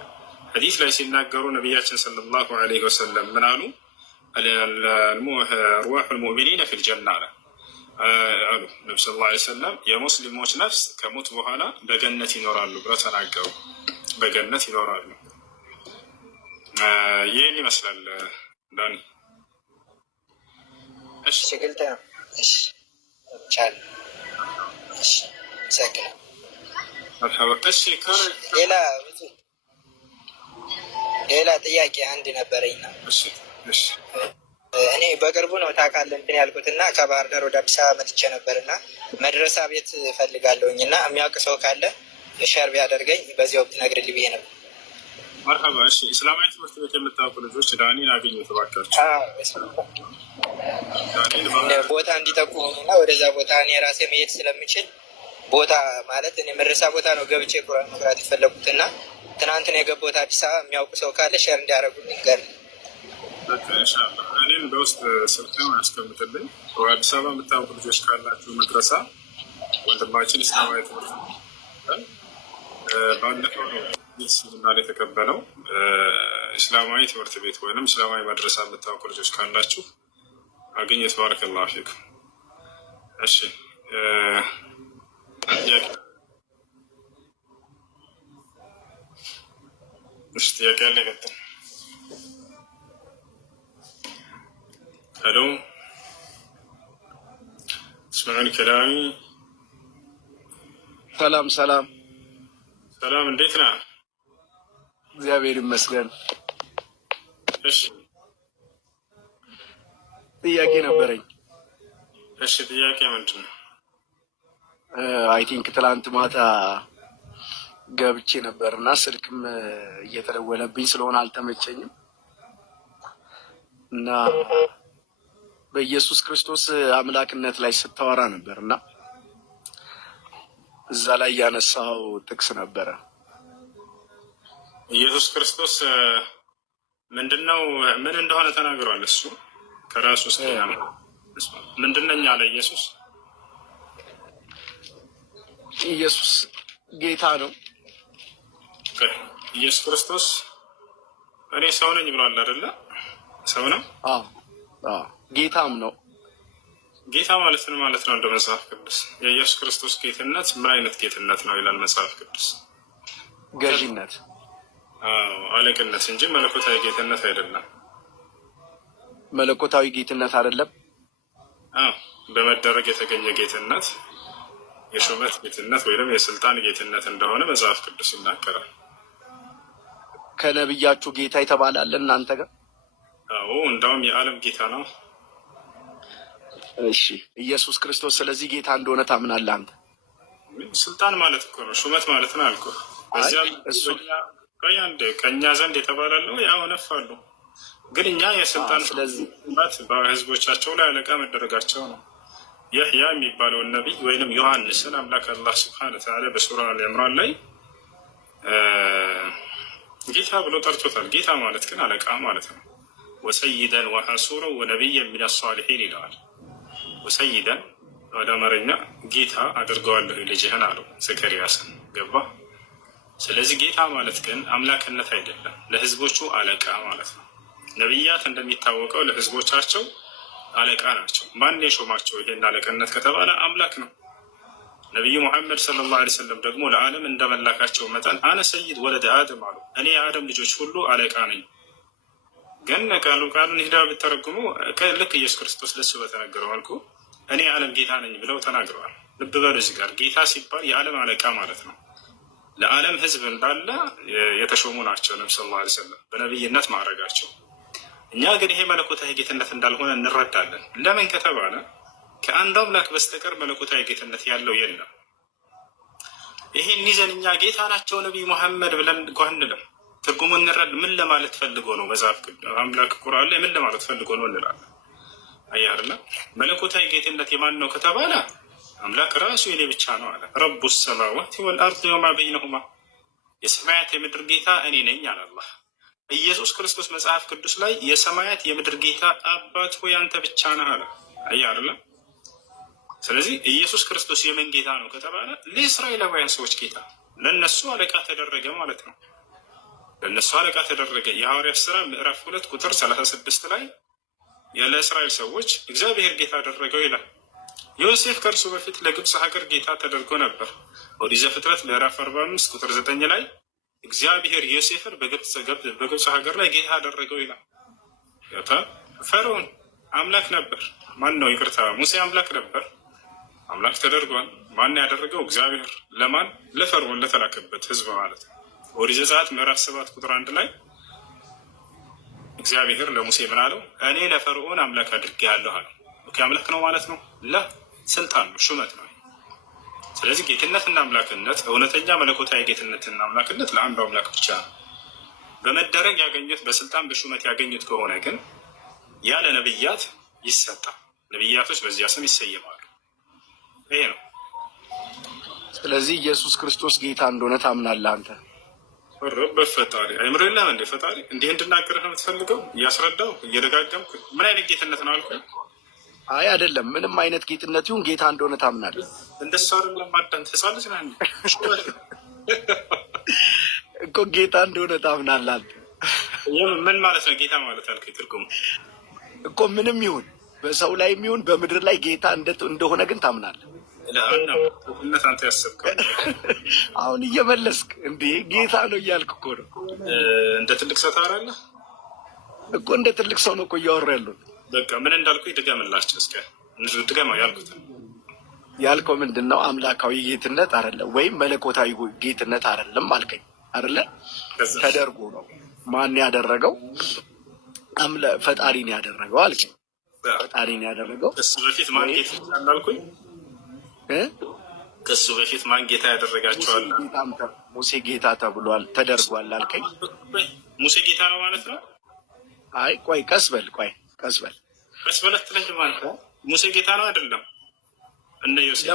ሐዲስ ላይ ሲናገሩ ነቢያችን ሰለላሁ ዐለይሂ ወሰለም ምን አሉ? አርዋሑል ሙእሚኒነ ፊል ጀና አሉ ነቢ ሰለላሁ ዐለይሂ ወሰለም የሙስሊሞች ነፍስ ከሞት በኋላ በገነት ይኖራሉ ብለው ተናገሩ። በገነት ይኖራሉ። ይህን ይመስላል ዳኒ። እሺ ግልጽ ነው። እሺ ቻል። እሺ ሰከ እሺ ሌላ ጥያቄ አንድ ነበረኝና እሺ እኔ በቅርቡ ነው ታውቃለህ እንትን ያልኩትና ከባህር ዳር ወደ አዲስ አበባ መጥቼ ነበርና መድረሳ ቤት እፈልጋለሁኝ እና የሚያውቅ ሰው ካለ ሸር ቢያደርገኝ በዚያው ብትነግርልኝ ብዬ ነበር። መርሐባ። እሺ እስላማዊ ትምህርት ቤት የምታውቁ ልጆች ዳኒን አገኙት እባካችሁ። ቦታ እንዲጠቁሙና ወደዛ ቦታ እኔ ራሴ መሄድ ስለምችል ቦታ ማለት እኔ መድረሳ ቦታ ነው ገብቼ ቁርአን መቅራት የፈለጉትና ትናንት ነው የገባሁት አዲስ አበባ። የሚያውቁ ሰው ካለ ሸር እንዲያደርጉልኝ ገር ኢንሻአላህ እኔን በውስጥ ስልክህን አስቀምጥልኝ። አዲስ አበባ የምታውቁ ልጆች ካላችሁ መድረሳ ወንድማችን እስላማዊ ትምህርት ባለፈው ነው ስልምና የተቀበለው እስላማዊ ትምህርት ቤት ወይም እስላማዊ መድረሳ የምታውቁ ልጆች ካላችሁ አገኘት። ባረከላሁ ፊኩም። እሺ ጥያቄ ያለ ይቀጥል። ሄሎ ትስማዑን ከላሚ? ሰላም ሰላም ሰላም፣ እንዴት ነህ? እግዚአብሔር ይመስገን። እሺ ጥያቄ ነበረኝ። እሺ ጥያቄ ምንድን ነው? አይ ቲንክ ትላንት ማታ ገብቼ ነበር እና ስልክም እየተደወለብኝ ስለሆነ አልተመቸኝም እና በኢየሱስ ክርስቶስ አምላክነት ላይ ስታወራ ነበር እና እዛ ላይ ያነሳው ጥቅስ ነበረ። ኢየሱስ ክርስቶስ ምንድነው ምን እንደሆነ ተናግሯል። እሱ ከራሱ ምንድነኛ አለ ኢየሱስ። ኢየሱስ ጌታ ነው። ኢየሱስ ክርስቶስ እኔ ሰው ነኝ ብሏል አይደለ? ሰው ነው። ጌታም ነው። ጌታ ማለት ምን ማለት ነው? እንደ መጽሐፍ ቅዱስ የኢየሱስ ክርስቶስ ጌትነት ምን አይነት ጌትነት ነው ይላል መጽሐፍ ቅዱስ? ገዥነት፣ አለቅነት እንጂ መለኮታዊ ጌትነት አይደለም። መለኮታዊ ጌትነት አይደለም። በመደረግ የተገኘ ጌትነት የሹመት ጌትነት ወይም የስልጣን ጌትነት እንደሆነ መጽሐፍ ቅዱስ ይናገራል። ከነብያችሁ ጌታ የተባላለ እናንተ ጋር? አዎ እንደውም የዓለም ጌታ ነው። እሺ ኢየሱስ ክርስቶስ ስለዚህ ጌታ እንደሆነ ታምናለህ አንተ? ስልጣን ማለት እኮ ነው፣ ሹመት ማለት ነው አልኩህ። በዚያም ከእኛ ዘንድ የተባላለው ያው ነፋሉ፣ ግን እኛ የስልጣን ሹመት በህዝቦቻቸው ላይ አለቃ መደረጋቸው ነው። ያህያ የሚባለውን ነቢይ ወይንም ዮሐንስን አምላክ አላህ ስብሐነ ወተዓላ በሱራ አልዕምራን ላይ ጌታ ብሎ ጠርቶታል። ጌታ ማለት ግን አለቃ ማለት ነው። ወሰይደን ወሐሱረን ወነቢየን ሚነ ሷሊሒን ይለዋል። ወሰይደን ወደ አማርኛ ጌታ አድርገዋለሁ ልጅህን አለው ዘከርያስን። ገባ? ስለዚህ ጌታ ማለት ግን አምላክነት አይደለም፣ ለህዝቦቹ አለቃ ማለት ነው። ነቢያት እንደሚታወቀው ለህዝቦቻቸው አለቃ ናቸው። ማን የሾማቸው ይሄን አለቅነት ከተባለ አምላክ ነው። ነቢዩ ሙሐመድ ሰለላሁ ዐለይሂ ወሰለም ደግሞ ለዓለም እንደመላካቸው መጠን አነ ሰይድ ወለደ አደም አሉ። እኔ የአደም ልጆች ሁሉ አለቃ ነኝ። ግን ቃሉን ሂዳ ብተረጉሙ ልክ ኢየሱስ ክርስቶስ ለሱ በተነገረው መልኩ እኔ የዓለም ጌታ ነኝ ብለው ተናግረዋል። ልብ በሉ እዚህ ጋር ጌታ ሲባል የዓለም አለቃ ማለት ነው። ለዓለም ህዝብ እንዳለ የተሾሙ ናቸው ነቢ ስ ላ ሰለም በነቢይነት ማዕረጋቸው። እኛ ግን ይሄ መለኮታዊ ጌትነት እንዳልሆነ እንረዳለን። ለምን ከተባለ ከአንድ አምላክ በስተቀር መለኮታዊ ጌትነት ያለው የለም። ይሄን ይዘን እኛ ጌታ ናቸው ነቢይ ሙሐመድ ብለን እንኳ አንልም። ትርጉሙ እንረድ ምን ለማለት ፈልጎ ነው? መጽሐፍ አምላክ ቁርአን ላይ ምን ለማለት ፈልጎ ነው እንላለን። አያርና መለኮታዊ ጌትነት የማን ነው ከተባለ አምላክ ራሱ የኔ ብቻ ነው አለ። ረቡ ሰማዋት ወልአርድ ወማ በይነሁማ፣ የሰማያት የምድር ጌታ እኔ ነኝ አለ አላህ። ኢየሱስ ክርስቶስ መጽሐፍ ቅዱስ ላይ የሰማያት የምድር ጌታ አባት ሆይ አንተ ብቻ ነህ አለ። አያርና ስለዚህ ኢየሱስ ክርስቶስ የምን ጌታ ነው ከተባለ ለእስራኤላውያን ሰዎች ጌታ፣ ለነሱ አለቃ ተደረገ ማለት ነው። ለነሱ አለቃ ተደረገ። የሐዋርያት ሥራ ምዕራፍ 2 ቁጥር 36 ላይ ያለ እስራኤል ሰዎች እግዚአብሔር ጌታ አደረገው ይላል። ዮሴፍ ከእርሱ በፊት ለግብፅ ሀገር ጌታ ተደርጎ ነበር። ኦሪት ዘፍጥረት ምዕራፍ 45 ቁጥር 9 ላይ እግዚአብሔር ዮሴፍን በግብፅ ሀገር ላይ ጌታ አደረገው ይላል። ፈርዖን አምላክ ነበር። ማን ነው? ይቅርታ፣ ሙሴ አምላክ ነበር። አምላክ ተደርጓል። ማን ያደረገው? እግዚአብሔር። ለማን? ለፈርዖን ለተላከበት ህዝብ ማለት ነው። ኦሪት ዘጸአት ምዕራፍ 7 ቁጥር 1 ላይ እግዚአብሔር ለሙሴ ምን አለው? እኔ ለፈርዖን አምላክ አድርጌሃለሁ አለው። ኦኬ፣ አምላክ ነው ማለት ነው? ስልጣን ነው፣ ሹመት ነው። ስለዚህ ጌትነትና አምላክነት፣ እውነተኛ መለኮታዊ ጌትነትና አምላክነት ለአንዱ አምላክ ብቻ ነው። በመደረግ ያገኙት፣ በስልጣን በሹመት ያገኙት ከሆነ ግን ያለ ነብያት ይሰጣል። ነብያቶች በዚያ ስም ይሰየማሉ። ይሄ ነው። ስለዚህ ኢየሱስ ክርስቶስ ጌታ እንደሆነ ታምናለህ አንተ? በፈጣሪ አይምሮ የለም እንደ ፈጣሪ እንዲህ እንድናገርህ ነው የምትፈልገው? እያስረዳው እየደጋገምኩ ምን አይነት ጌትነት ነው አልኩ? አይ አይደለም፣ ምንም አይነት ጌትነት ይሁን ጌታ እንደሆነ ታምናለህ? እንደሱ አይደለም። ማዳን ተሳለች ና እኮ ጌታ እንደሆነ ታምናለህ አንተ? ምን ማለት ነው ጌታ ማለት አልከኝ? ትርጉሙ እኮ ምንም ይሁን በሰው ላይ የሚሆን በምድር ላይ ጌታ እንደሆነ ግን ታምናለህ? ለአናነት አንተ ያሰብከው አሁን እየመለስክ እንዴ ጌታ ነው እያልክ እኮ ነው። እንደ ትልቅ ሰው ታወራለህ እኮ። እንደ ትልቅ ሰው ነው እኮ እያወራ ያሉት። በቃ ምን እንዳልኩኝ ድገምላቸው እስከ ድገማ ያልኩት ያልከው ምንድን ነው? አምላካዊ ጌትነት አይደለም ወይም መለኮታዊ ጌትነት አይደለም አልከኝ አይደለ? ተደርጎ ነው። ማን ያደረገው? ፈጣሪን ያደረገው አልከኝ። ፈጣሪን ያደረገው ከሱ በፊት ማን ጌታ እንዳልኩኝ ከሱ በፊት ማን ጌታ ያደረጋቸዋል? ሙሴ ጌታ ተብሏል ተደርጓል አልከኝ። ሙሴ ጌታ ነው ማለት ነው? አይ ቆይ ቀስ በል ቀስ በል አትለኝ ማለት ነው። ሙሴ ጌታ ነው አይደለም? እነ ዮሴፍ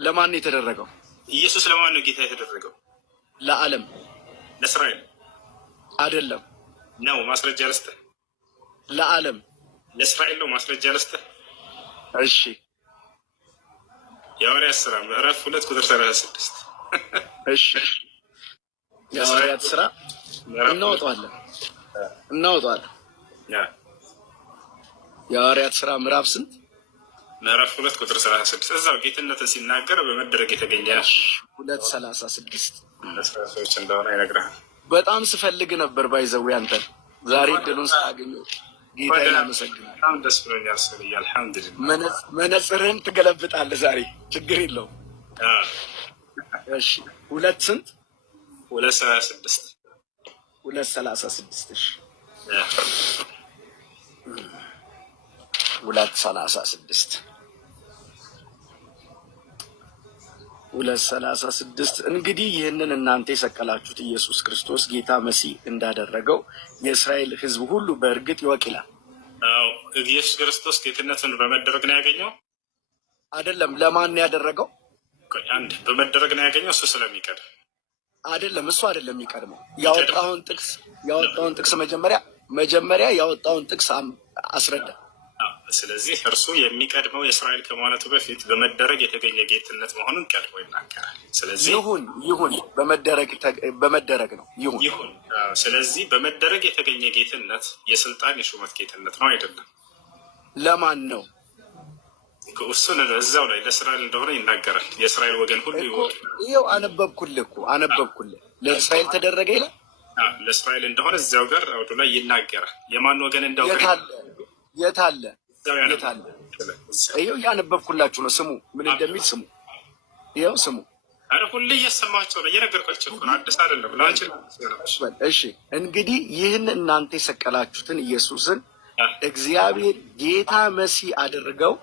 ለማን የተደረገው? ኢየሱስ ለማን ነው ጌታ የተደረገው? ለዓለም። ለእስራኤል አይደለም ነው። ማስረጃ ልስጥህ። ለዓለም ለእስራኤል ነው። ማስረጃ ልስጥህ። እሺ የሐዋርያት ሥራ ምዕራፍ 2 ቁጥር 36 እሺ የሐዋርያት ሥራ እናወጣዋለን። የሐዋርያት ሥራ ምዕራፍ ስንት? ምዕራፍ 2 ቁጥር 36 እዛው ጌትነትን ሲናገር በመደረግ የተገኘ 2:36 ሰዎች እንደሆነ ይነግርሃል። በጣም ስፈልግ ነበር ባይዘው አንተን ዛሬ ድሉን ሳገኘው ጌታዬን አመሰግናለሁ። በጣም ደስ ብሎኛል። ሰውዬ አልሐምዱሊላህ። መነጽርህን ትገለብጣለህ ዛሬ ችግር የለውም። እሺ 2 ስንት? 2:36 2:36 እሺ 2:36 2:36 እንግዲህ ይህንን እናንተ የሰቀላችሁት ኢየሱስ ክርስቶስ ጌታ መሲህ እንዳደረገው የእስራኤል ሕዝብ ሁሉ በእርግጥ ይወቅ ይላል። አዎ ኢየሱስ ክርስቶስ ጌትነትን በመደረግ ነው ያገኘው አይደለም። ለማን ያደረገው? አንድ በመደረግ ነው ያገኘው። እሱ ስለሚቀድም አይደለም። እሱ አይደለም የሚቀድመው። ያወጣውን ጥቅስ መጀመሪያ ያወጣውን ጥቅስ አስረዳ። ስለዚህ እርሱ የሚቀድመው የእስራኤል ከማለቱ በፊት በመደረግ የተገኘ ጌትነት መሆኑን ቀድሞ ይናገራል። ስለዚህ ይሁን በመደረግ ነው ይሁን። ስለዚህ በመደረግ የተገኘ ጌትነት የስልጣን የሹመት ጌትነት ነው አይደለም? ለማን ነው? እሱን እዛው ላይ ለእስራኤል እንደሆነ ይናገራል። የእስራኤል ወገን ሁሉ ይወቅ። ይኸው አነበብኩልህ። ለእስራኤል ተደረገ ይላል። ለእስራኤል እንደሆነ እዚያው ጋር አውዱ ላይ ይናገራል። የማን ወገን እንደሆነ የት አለ? ይኸው እያነበብኩላችሁ ነው። ስሙ ምን እንደሚል ስሙ። ይኸው ስሙ። አረ ሁሌ እየሰማቸው ነው፣ እየነገርኳቸው ነው። አዲስ አይደለም ላንቺ። እሺ እንግዲህ ይህን እናንተ የሰቀላችሁትን ኢየሱስን እግዚአብሔር ጌታ መሲህ አደረገው።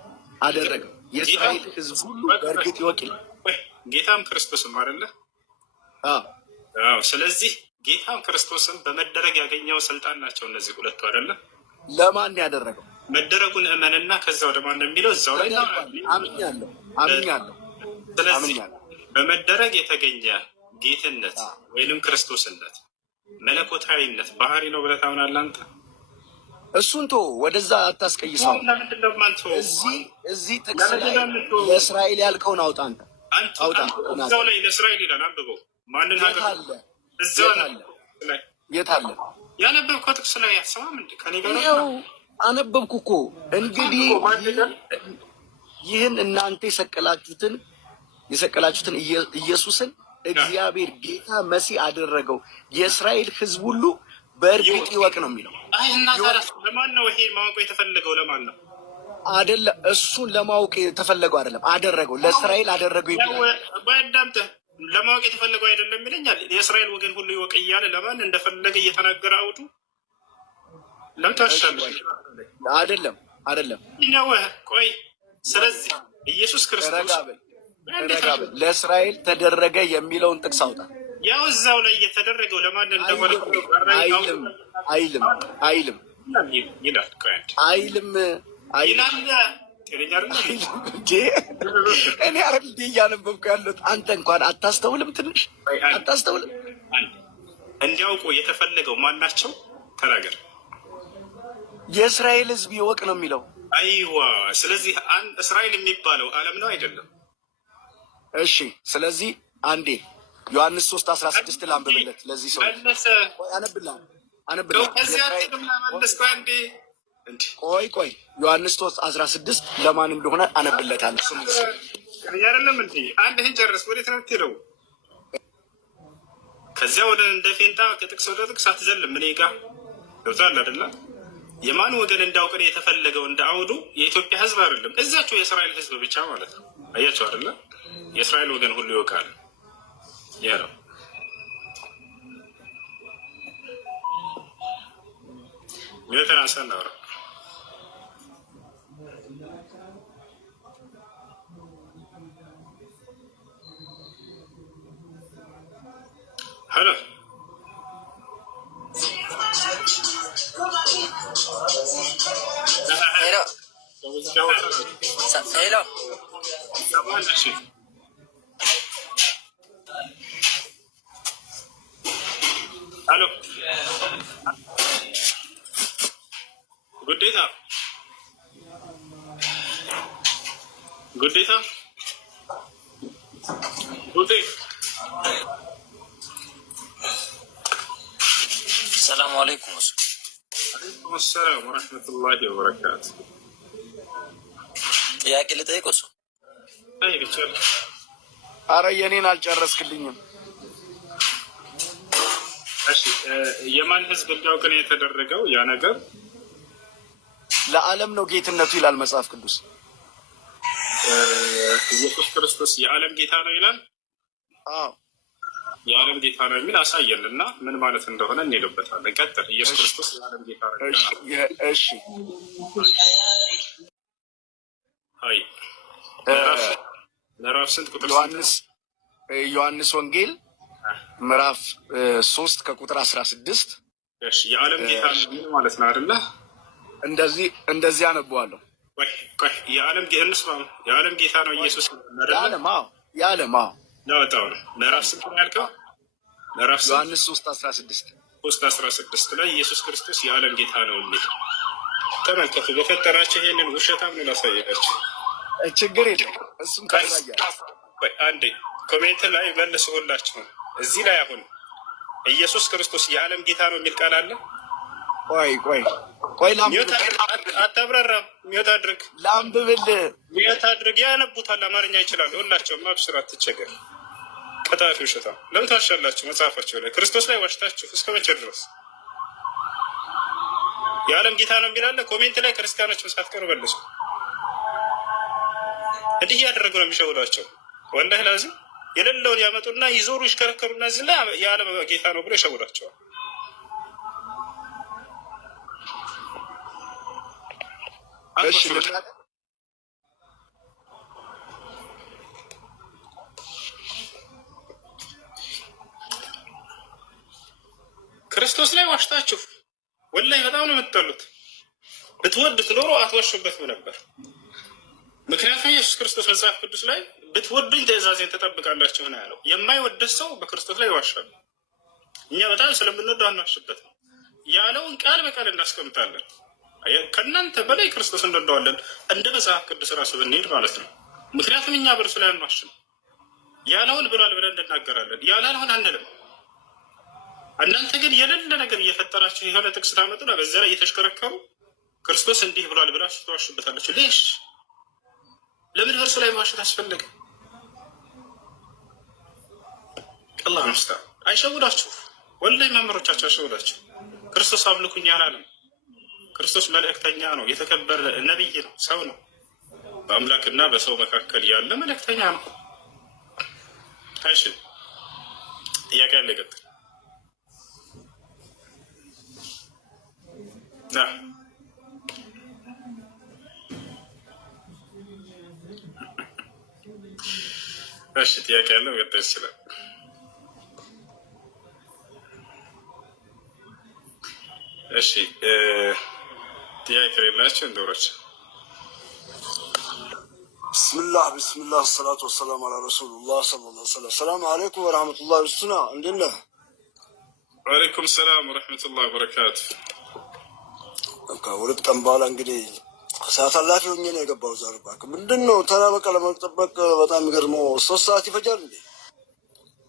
የእስራኤል ሕዝብ ሁሉ በእርግጥ ይወቅ ይላል። ጌታም ክርስቶስም አይደለ? አዎ። ስለዚህ ጌታም ክርስቶስም በመደረግ ያገኘው ስልጣን ናቸው እነዚህ ሁለቱ አይደለ? ለማን ያደረገው መደረጉን እመንና ከዛ ወደ ማን የሚለው እዛው ላይ አምኛለሁ። ስለዚህ በመደረግ የተገኘ ጌትነት ወይንም ክርስቶስነት መለኮታዊነት ባህሪ ነው ብለህ ታምናለህ አንተ? እሱን ቶ ወደዛ አታስቀይሰው። እዚህ ጥቅስ ላይ ለእስራኤል ያልከውን አውጣ። አንተ እዛው ላይ ለእስራኤል ይላል። አንብበው። ማንን ሀገር የት አለ? ያነበብከው ጥቅስ ላይ ያሰማም እንዴ? ከኔ ጋር አነበብኩ እኮ። እንግዲህ ይህን እናንተ የሰቀላችሁትን ኢየሱስን እግዚአብሔር ጌታ መሲህ አደረገው፣ የእስራኤል ሕዝብ ሁሉ በእርግጥ ይወቅ ነው የሚለው። አይ እና ታዲያ ለማን ነው ይሄ ማወቅ የተፈለገው? ለማን ነው? አይደለ እሱን ለማወቅ የተፈለገው አይደለም፣ አደረገው፣ ለእስራኤል አደረገው ይባላል። ባይዳምተ ለማወቅ የተፈለገው አይደለም ይለኛል። የእስራኤል ወገን ሁሉ ይወቅ እያለ ለማን እንደፈለገ እየተናገረ አውዱ ለምታሻለ አይደለም ነው። ቆይ ስለዚህ ኢየሱስ ክርስቶስ ለእስራኤል ተደረገ የሚለውን ጥቅስ አውጣ። ያው እዛው ላይ እየተደረገው ለማን እንደሆነ አይልም እኔ አረ እያነበብኩ ያለሁት አንተ እንኳን አታስተውልም? ትንሽ አታስተውልም? እንዲያውቁ የተፈለገው ማናቸው? ተናገር። የእስራኤል ሕዝብ ይወቅ ነው የሚለው። አይዋ ስለዚህ እስራኤል የሚባለው ዓለም ነው አይደለም? እሺ ስለዚህ አንዴ ዮሐንስ 3:16 ላንብብለት ለዚህ ሰው አነብልህ። ቆይ ዮሐንስ 3:16 ለማን እንደሆነ አነብለታለሁ። ስሙ አይደለም እንዴ? አንድ ይህን ጨርስ። ወዴት ነው የምትሄደው? ከዚያ ወደ እንደ ፌንጣ ከጥቅስ ወደ ጥቅስ አትዘልም። እኔ ጋ ገብቶሃል አይደለ? የማን ወገን እንዳውቅን የተፈለገው እንደ አውዱ የኢትዮጵያ ሕዝብ አይደለም፣ እዛቸው የእስራኤል ሕዝብ ብቻ ማለት ነው። አያቸው አይደለ? የእስራኤል ወገን ሁሉ ይወቃል። ያ ነው የተናሳ እናውራ። ሄሎ ሄሎ ጉዴታ ሰላሙ አለይኩም። አለይኩም ሰላም ወረሕመቱላሂ ወበረካቱ። ጥያቄ ልጠይቅ እሱ ይቻላል። አረ የኔን አልጨረስክልኝም። እሺ የማን ሕዝብ እንዲያውቅ ነው የተደረገው? ያ ነገር ለዓለም ነው ጌትነቱ ይላል መጽሐፍ ቅዱስ። ኢየሱስ ክርስቶስ የዓለም ጌታ ነው ይላል። አዎ የዓለም ጌታ ነው የሚል አሳየን እና ምን ማለት እንደሆነ እንሄድበታለን። ቀጥል። ኢየሱስ ክርስቶስ የዓለም ጌታ ነው። እሺ አይ ምዕራፍ ስንት ቁጥር? ዮሐንስ ወንጌል ምዕራፍ 3 ከቁጥር 16። እሺ የዓለም ጌታ ምን ማለት ነው አይደለ? እንደዚህ አነበዋለሁ። ቆይ የዓለም ጌታ ነው ኢየሱስ የዓለም ለወጣው ነው። ምዕራፍ ስንት ነው ያልከው? ምዕራፍ ዮሐንስ 3:16 ላይ ኢየሱስ ክርስቶስ የዓለም ጌታ ነው የሚል ተመልከቱ። በፈጠራቸው ይሄንን ውሸታም ነው ላሳያቸው። ችግር የለም እሱም ካሳያ አንዴ ኮሜንት ላይ መልሱላችሁ። እዚህ ላይ አሁን ኢየሱስ ክርስቶስ የዓለም ጌታ ነው የሚል ቃል አለ? ቆይ አታብራራም። ሚወት አድርግ፣ ላንብብልህ። ሚወት አድርግ። ያነቡታል፣ አማርኛ ይችላሉ ሁላቸውም። አብሽር፣ አትቸገር። ቀጣፊ ውሸታ ለምን ታሻላችሁ? መጽሐፋቸው ላይ ክርስቶስ ላይ ዋሽታችሁ እስከ መቼ ድረስ? የዓለም ጌታ ነው የሚላለ ኮሜንት ላይ ክርስቲያኖች ሳትቀር መልሱ። እንዲህ እያደረጉ ነው የሚሸውዷቸው። ወላሂ ላዚም የሌለውን ያመጡና ይዞሩ ይሽከረከሩና እዚህ ላይ የዓለም ጌታ ነው ብሎ ይሸውዷቸዋል። ክርስቶስ ላይ ዋሽታችሁ ወላሂ በጣም ነው የምትጠሉት። ብትወዱት ኖሮ አትዋሹበትም ነበር። ምክንያቱም ኢየሱስ ክርስቶስ መጽሐፍ ቅዱስ ላይ ብትወዱኝ ትእዛዜን ትጠብቃላችሁ ነው ያለው። የማይወድ ሰው በክርስቶስ ላይ ይዋሻል። እኛ በጣም ስለምንወደው አንዋሽበትም። ያለውን ቃል በቃል እናስቀምጣለን። ከእናንተ በላይ ክርስቶስ እንወደዋለን እንደ መጽሐፍ ቅዱስ ራሱ ብንሄድ ማለት ነው። ምክንያቱም እኛ በእርሱ ላይ አንዋሽም። ያለውን ብሏል ብለን እንናገራለን፣ ያላለውን አንልም። እናንተ ግን የሌለ ነገር እየፈጠራችሁ የሆነ ጥቅስ ታመጡና በዚያ ላይ እየተሽከረከሩ ክርስቶስ እንዲህ ብሏል ብላችሁ ተዋሹበታላችሁ። ሌሽ ለምን በእርሱ ላይ መዋሸት አስፈለገ? አላህ መስታ አይሸውዳችሁ። ወላሂ መምህሮቻቸው አይሸውዳችሁ። ክርስቶስ አምልኩኝ አላለም። ክርስቶስ መልእክተኛ ነው፣ የተከበረ ነቢይ ነው፣ ሰው ነው። በአምላክና በሰው መካከል ያለ መልእክተኛ ነው። እሺ ጥያቄ ያለ ይቀጥል። እሺ ጥያቄ ያለው ይቀጥል ይችላል። እሺ ጥያቄ የሌላቸው እንደወሮች ብስምላህ ሰላቱ ወሰላም አላ ረሱሉላህ ሰለላሁ ዐለይሂ ወሰለም። ሰላም አለይኩም ወረህመቱላህ ብስቱና እንዴት ነህ? ወአለይኩም ሰላም ወረህመቱላህ ወበረካቱ። ከሁለት ቀን በኋላ እንግዲህ ሰዓት አላፊ ሆኜ ነው የገባው። ዛሬ እባክህ ምንድን ነው ተራ በቃ ለመጠበቅ በጣም የሚገርመው 3 ሰዓት ይፈጃል እንዴ?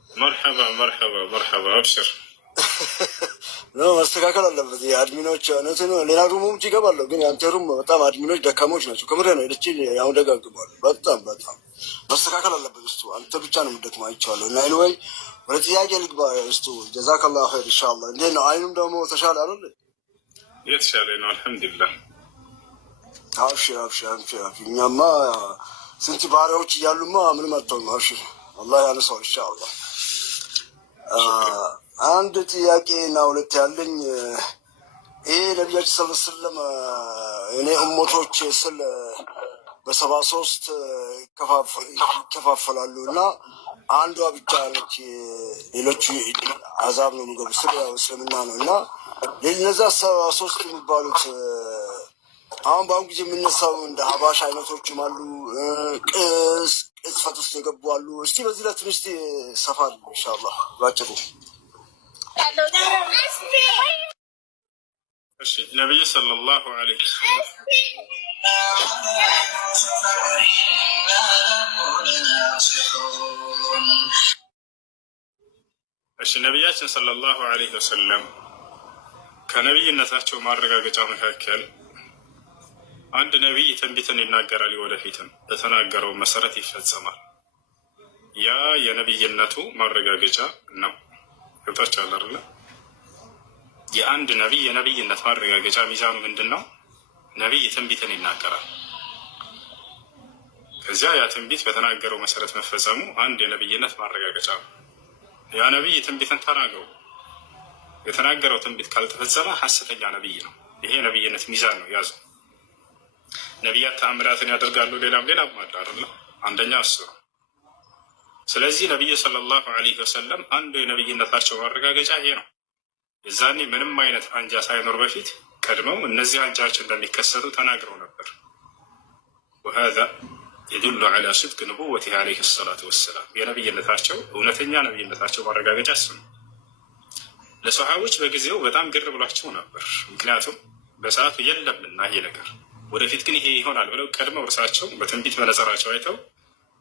መርሐባ መርሐባ መርሐባ አብሽር ነው መስተካከል አለበት። የአድሚኖች እውነት ነው። ሌላ ሩሞች ይገባለሁ፣ ግን የአንተ ሩም በጣም አድሚኖች ደካሞች ናቸው። ከምሬ ነው። ልቺ ያው ደጋግሟል። በጣም መስተካከል አለበት። እስቱ አንተ ብቻ ነው የምትደክመው አይቼዋለሁ። እና ኤኒዌይ ወደ ጥያቄ ልግባ። እስቱ ጀዛከላሁ ኸይር ኢንሻአላህ። እንዴት ነው አይኑም ደግሞ ተሻለ አይደል? የተሻለ ነው አልሐምዱሊላህ። አብሽር አብሽር አብሽር። እኛማ ስንት ባሪያዎች እያሉማ ምንም አትሆንም። አብሽር አላህ ያነሳው ኢንሻአላህ። አንድ ጥያቄ እና ሁለት ያለኝ ይሄ ነቢያችን ሰለላሁ ዐለይሂ ወሰለም እኔ እሞቶች ስል በ73 ይከፋፈላሉ እና አንዷ ብቻ ነች፣ ሌሎቹ አዛብ ነው የሚገቡ ስለ እስልምና ነው እና ለነዛ 73 የሚባሉት አሁን በአሁን ጊዜ የምነሳው እንደ ሀባሽ አይነቶችም አሉ፣ ቅጽፈት ውስጥ የገቡ አሉ። እስቲ በዚህ ላይ ትንሽ ሰፋ ኢንሻአላህ ባጭሩ። እሺ ነብዩ ሰለላሁ ዐለይሂ ወሰለም ነቢያችን ሰለላሁ ዐለይሂ ወሰለም ከነቢይነታቸው ማረጋገጫ መካከል አንድ ነቢይ ትንቢትን ይናገራል፣ ወደፊትም በተናገረው መሰረት ይፈጸማል። ያ የነቢይነቱ ማረጋገጫ ነው። ገብታችኋል አይደል? የአንድ ነቢይ የነቢይነት ማረጋገጫ ሚዛኑ ምንድን ነው? ነቢይ ትንቢትን ይናገራል። ከዚያ ያ ትንቢት በተናገረው መሰረት መፈጸሙ አንድ የነቢይነት ማረጋገጫ ነው። ያ ነቢይ ትንቢትን ተናገሩ፣ የተናገረው ትንቢት ካልተፈጸመ ሐሰተኛ ነቢይ ነው። ይሄ የነቢይነት ሚዛን ነው፣ ያዙ። ነቢያት ተአምራትን ያደርጋሉ፣ ሌላም አለ አይደል? አንደኛ እሱ ነው። ስለዚህ ነቢዩ ሰለላሁ ዐለይሂ ወሰለም አንዱ የነቢይነታቸው ማረጋገጫ ይሄ ነው። የዛኔ ምንም አይነት አንጃ ሳይኖር በፊት ቀድመው እነዚህ አንጃዎች እንደሚከሰቱ ተናግረው ነበር። ወሀዛ የዱሉ ዐላ ስድቅ ንቡወቲሂ ዐለይሂ ሰላቱ ወሰላም፣ የነቢይነታቸው እውነተኛ ነቢይነታቸው ማረጋገጫ እሱ ነው። ለሰሃቦች በጊዜው በጣም ግር ብሏቸው ነበር። ምክንያቱም በሰዓቱ የለምና ይሄ ነገር፣ ወደፊት ግን ይሄ ይሆናል ብለው ቀድመው እርሳቸው በትንቢት መነጽራቸው አይተው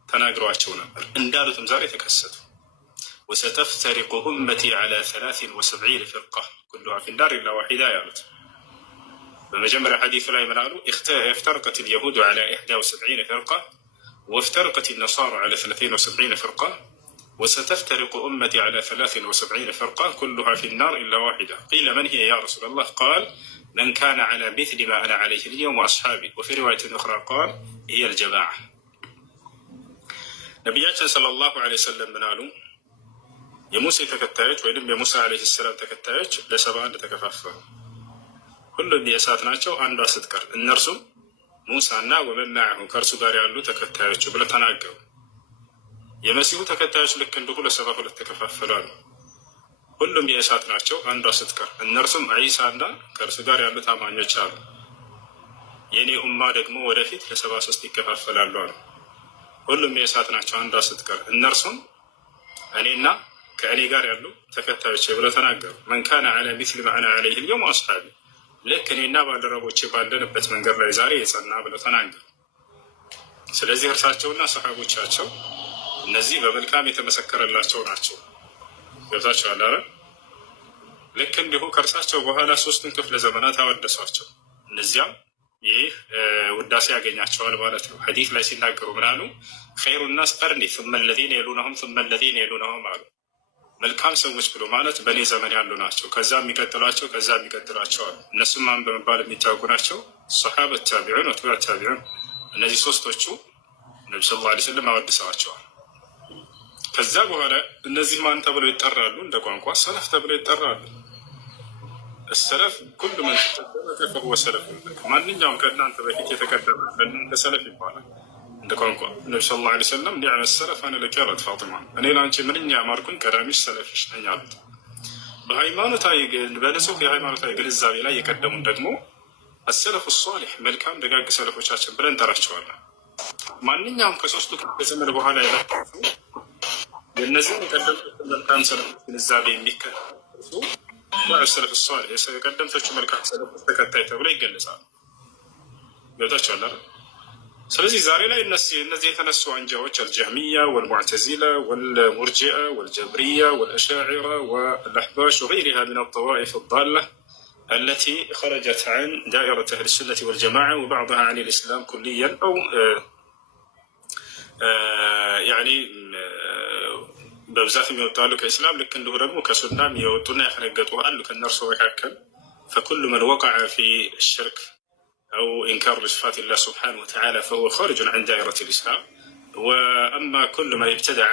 ተናግረዋቸው ነበር። እንዳሉትም ዛሬ ተከሰቱ። ወሰተፍተሪቁ ኡመቲ ዐላ 73 ፍርቃ ኩሉሃ ፊናር ኢላ ዋሒዳ ያሉት። በመጀመሪያ ሐዲሱ ላይ ምን አሉ? እፍተረቀት ልየሁዱ ዐላ 71 ፍርቃ ወእፍተረቀት ነሳራ ዐላ 72 ፍርቃ ወሰተፍተሪቁ ኡመቲ ዐላ 73 ፍርቃ ኩሉሃ ፊናር ኢላ ዋሒዳ ቂለ መን ሂየ ያ ረሱለላህ ቃል መን ካነ ዐላ ሚስሊ ማ አነ ዐለይሂ ልየውም ወአስሓቢ ወፊ ሪዋየትን ኡኽራ ቃል ሂየ ልጀማዓ። ነቢያችን ሰለላሁ ዐለይሂ ወሰለም ምን አሉ? የሙሴ ተከታዮች ወይም የሙሳ ዐለይሂ ሰላም ተከታዮች ለ71 ተከፋፈሉ። ሁሉም የእሳት ናቸው አንዷ ስትቀር፣ እነርሱም ሙሳና ወመን መዐሁ ከእርሱ ጋር ያሉ ተከታዮቹ ብለው ተናገሩ። የመሲሁ ተከታዮች ልክ እንዲሁ ለ72 ተከፋፈሉ አሉ። ሁሉም የእሳት ናቸው አንዷ ስትቀር፣ እነርሱም ዒሳና ከእርሱ ጋር ያሉት አማኞች አሉ። የእኔ ኡማ ደግሞ ወደፊት ለ73 ይከፋፈላሉ አሉ። ሁሉም የእሳት ናቸው አንዷ ስትቀር፣ እነርሱም እኔና ከእኔ ጋር ያሉ ተከታዮች ብለው ተናገሩ። መን ካነ ዐላ ሚስሊ ማ አና ዐለይሂ አልየውም ወአስሓቢ፣ ልክ እኔና ባልደረቦቼ ባለንበት መንገድ ላይ ዛሬ የጸና ብለው ተናገሩ። ስለዚህ እርሳቸውና ሰሓቦቻቸው እነዚህ በመልካም የተመሰከረላቸው ናቸው። ገብታችኋል አይደል? ልክ እንዲሁ ከእርሳቸው በኋላ 3 ክፍለ ዘመናት አወደሷቸው። እነዚያም ይህ ውዳሴ ያገኛቸዋል ማለት ነው። ሐዲስ ላይ ሲናገሩ ምን አሉ? ኸይሩ ናስ ቀርኒ ثم الذين يلونهم ثم الذين يلونهم አሉ። መልካም ሰዎች ብሎ ማለት በእኔ ዘመን ያሉ ናቸው፣ ከዛ የሚቀጥሏቸው፣ ከዛ የሚቀጥሏቸው አሉ። እነሱም ማን በመባል የሚታወቁ ናቸው? ሰሓበት ታቢዑን ወትባዕ ታቢዑን። እነዚህ 3ቶቹ ነቢ ሰለላሁ ዐለይሂ ወሰለም አወድሰዋቸዋል። ከዛ በኋላ እነዚህ ማን ተብለው ይጠራሉ? እንደ ቋንቋ ሰለፍ ተብለው ይጠራሉ። ሰለፍ ኩሉ መን ተቀደመ ፈሁወ ሰለፍ፣ ማንኛውም ከእናንተ በፊት የተቀደመ ለእናንተ ሰለፍ ይባላል። እንደ ቋንቋ ነቢ ሰለላሁ ዐለይሂ ወሰለም ኒዕመ ሰለፍ አነ ለኪ አላት ፋጢማ፣ እኔ ለአንቺ ምንኛ ማርኩኝ ቀዳሚሽ ሰለፍሽ ነኝ አሉት። በሃይማኖታዊ በንጹህ የሃይማኖታዊ ግንዛቤ ላይ የቀደሙን ደግሞ አሰለፉ ሷሊሕ መልካም ደጋግ ሰለፎቻችን ብለን እንጠራቸዋለን። ማንኛውም ከ3ቱ ክፍለ ዘመን በኋላ የመጣፉ የእነዚህን የቀደምቶቹ መልካም ሰለፎች ግንዛቤ የሚከተሉ ሰለፍ ሷሊሕ የቀደምቶቹ መልካም ሰለፎች ተከታይ ተብለው ይገለጻሉ። ገብታችኋል አይደል? ስለዚህ ዛሬ ላይ እነዚህ የተነሱ አንጃዎች አልጀህሚያ ወልሙዕተዚላ ወልሙርጂአ ወልጀብሪያ ወልአሻዒራ ወልአሕባሽ ወገይሪሃ ሚን አጠዋኢፍ አዳላ التي خرجت عن دائرة أهل السنة والجماعة وبعضها عن الإسلام كليا أو يعني በብዛት የሚወጣሉ ከኢስላም ልክ እንዲሁ ደግሞ ከሱናም የወጡና ያፈነገጡ አሉ ከእነርሱ መካከል فكل من وقع في الشرك أو إنكار صفات الله سبحانه وتعالى فهو خارج عن دائرة الإسلام. وأما كل ما ابتدع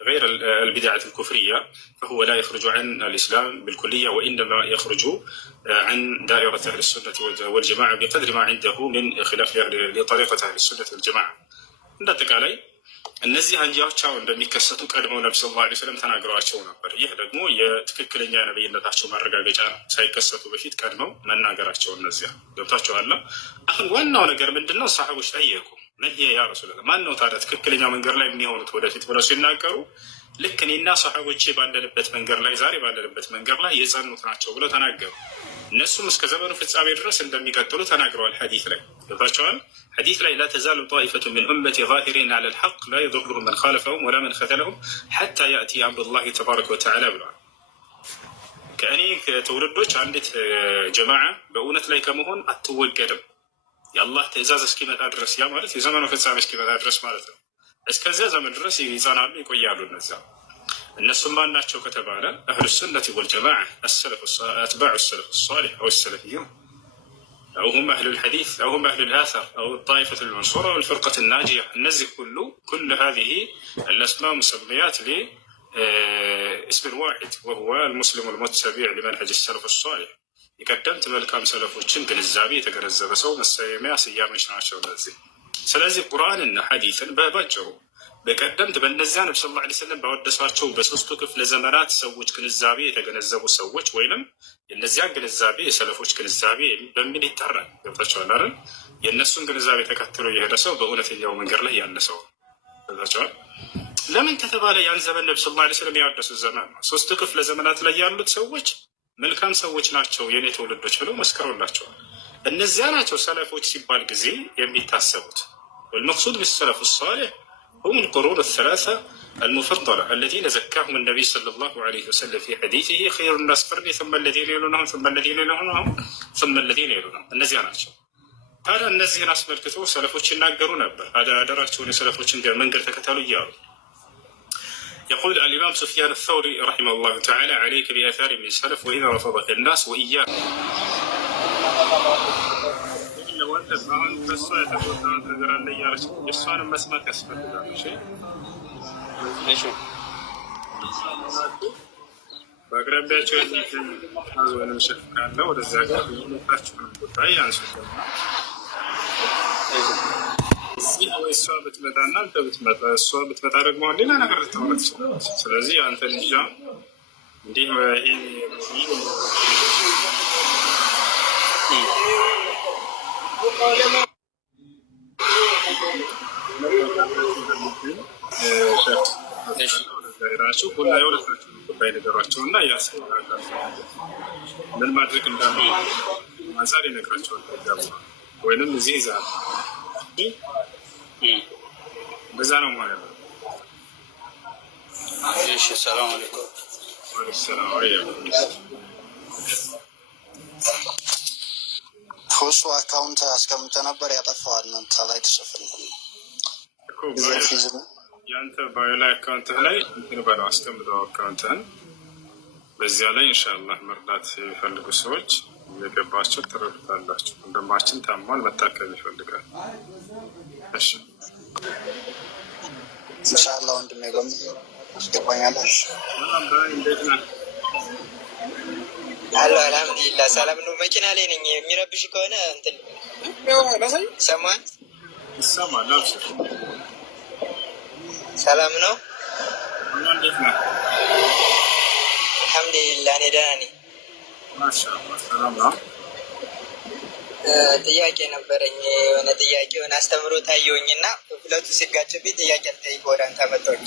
غير البدعة الكفرية فهو لا يخرج عن الإسلام بالكلية، وإنما يخرج عن دائرة أهل السنة والجماعة بقدر ما عنده من خلاف لطريقة أهل السنة والجماعة. عندك علي እነዚህ አንጃዎች አሁን እንደሚከሰቱ ቀድመው ነቢ ሰለላሁ ዐለይሂ ወሰለም ተናግረዋቸው ነበር። ይህ ደግሞ የትክክለኛ ነብይነታቸው ማረጋገጫ ነው። ሳይከሰቱ በፊት ቀድመው መናገራቸው እነዚያ ገብታችኋል። አሁን ዋናው ነገር ምንድነው? ሰሃቦች ጠየቁ፣ ነህየ ያ ረሱላህ፣ ማን ነው ታዲያ ትክክለኛ መንገድ ላይ የሚሆኑት ወደፊት ብለው ሲናገሩ ልክ እኔና ሰሃቦቼ ባለንበት መንገድ ላይ ዛሬ ባለንበት መንገድ ላይ የጸኑት ናቸው ብለው ተናገሩ። እነሱም እስከ ዘመኑ ፍጻሜ ድረስ እንደሚቀጥሉ ተናግረዋል። ሐዲስ ላይ ገብታችኋል። ሐዲስ ላይ لا تزال طائفة من أمتي ظاهرين على الحق لا يضرهم من خالفهم ولا من خذلهم حتى يأتي أمر الله تبارك وتعالى ብለዋል። ከእኔ ከትውልዶች አንዲት ጀማዓ በእውነት ላይ ከመሆን አትወገድም የአላህ ትእዛዝ እስኪመጣ ድረስ፣ ያ ማለት የዘመኑ ፍጻሜ እስኪመጣ ድረስ ማለት ነው። እስከዚያ ዘመን ድረስ ይጸናሉ፣ ይቆያሉ። እነሱም ማን ናቸው ከተባለ አህሉ ሱነቲ ወልጀማዓ አትባዑ ሰለፍ ሷሊሕ አው ሰለፊዩን أو هم أهل الحديث أو هم أهل الآثر أو الطائفة المنصورة أو الفرقة الناجية. النزه كل هذه الأسماء مسميات لاسم واحد وهو المسلم المتبع لمنهج السلف الصالح. يقدمت መልካም ሰለፎችን ግንዛቤ የተገነዘበ ሰው መሰየሚያ ስያሜዎች ናቸው እነዚህ። ስለዚህ ቁርአንና ሐዲስን በባጭሩ በቀደምት በእነዚያ ነብዩ ሰለላሁ ዐለይሂ ወሰለም ባወደሷቸው በ3ቱ ክፍለ ዘመናት ሰዎች ግንዛቤ የተገነዘቡ ሰዎች ወይንም የእነዚያን ግንዛቤ የሰለፎች ግንዛቤ በሚል ይጠራል። ገብታችኋል አይደል? የእነሱን ግንዛቤ ተከትሎ የሄደ ሰው በእውነተኛው መንገድ ላይ ያለ ሰው ገብታችኋል። ለምን ከተባለ ያን ዘመን ነብዩ ሰለላሁ ዐለይሂ ወሰለም ያወደሱት ዘመን ነው። 3ቱ ክፍለ ዘመናት ላይ ያሉት ሰዎች መልካም ሰዎች ናቸው የኔ ትውልዶች ብለው መስክረውላቸዋል። እነዚያ ናቸው ሰለፎች ሲባል ጊዜ የሚታሰቡት። والمقصود بالسلف الصالح هم القرون الثلاثة المفضلة الذين زكاهم النبي صلى الله عليه وسلم في حديثه خير الناس قرني ثم الذين يلونهم ثم الذين يلونهم ثم الذين يلونهم እነዚያ ናቸው። ታዲያ እነዚህን አስመልክቶ ሰለፎች ይናገሩ ነበር። አደራቸውን የሰለፎችን መንገድ ተከተሉ እያሉ يقول الإمام سفيان الثوري رحمه الله تعالى عليك بآثار من السلف وإذا رفضك الناس وإياك وانت فعلا فالصلاة والسلام تقرأ لي يسوانا مسمى كسفة شيء በአቅራቢያቸው የሚገኝ ወይም ሸፍ ካለ ወደዚያ ጋር ሁለታችሁንም ጉዳይ አንሱትና እዚህ ወይ እሷ ብትመጣና አንተ ብትመጣ እሷ ብትመጣ ደግሞ ሌላ ነገር ልታወራ ትችላለች። ስለዚህ አንተ ልጃ እንዲህ ራቸው የሁለታችሁ ጉዳይ ነገሯቸው እና ያስፈራል ምን ማድረግ እንዳለ ማንሳር ይነግራቸዋል። ወይንም እዚህ ይዛል በዛ ነው ማለት ነው። እሺ ሰላም አለይኩም። ሰላም አለይኩም። ፎሱ አካውንት አስቀምጠ ነበር ያጠፋዋል። እናንተ ላይ ተሰፈን ያንተ ባዮ ላይ አካውንትህ ላይ እንትን በለው አስቀምጠው አካውንትህን። በዚያ ላይ ኢንሻአላህ መርዳት የሚፈልጉ ሰዎች የገባቸው ትረዱታላችሁ። ወንድማችን ታሟል፣ መታከም ይፈልጋል። እሺ ኢንሻአላህ ወንድሜ ጋር አስገባኛለሽ። እንዴት ነህ? አሎ አልሐምዱሊላህ ሰላም ነው። መኪና ላይ ነኝ። የሚረብሽ ከሆነ እንትን ሰማን ይሰማል። አብሽር ሰላም ነው። እንዴት ነህ? አልሐምዱሊላህ እኔ ደህና ነኝ። ማሻአላህ ሰላም ነው። ጥያቄ ነበረኝ። የሆነ ጥያቄ የሆነ አስተምሮ ታየውኝና ሁለቱ ሲጋጭብኝ ጥያቄ ልጠይቅ ወደ አንተ መጣሁኝ።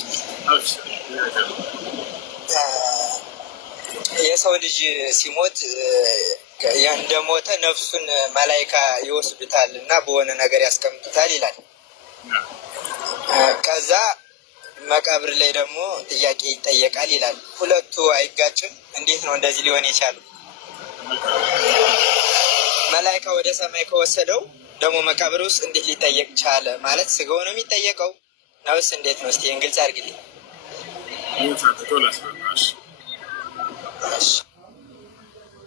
የሰው ልጅ ሲሞት እንደሞተ ነፍሱን መላይካ ይወስዱታል እና በሆነ ነገር ያስቀምጡታል ይላል። ከዛ መቃብር ላይ ደግሞ ጥያቄ ይጠየቃል ይላል። ሁለቱ አይጋጭም? እንዴት ነው እንደዚህ ሊሆን የቻለው? መላይካ ወደ ሰማይ ከወሰደው ደግሞ መቃብር ውስጥ እንዴት ሊጠየቅ ቻለ? ማለት ስጋው ነው የሚጠየቀው ነውስ እንዴት ነው? እስቲ ግልጽ አድርግልኝ።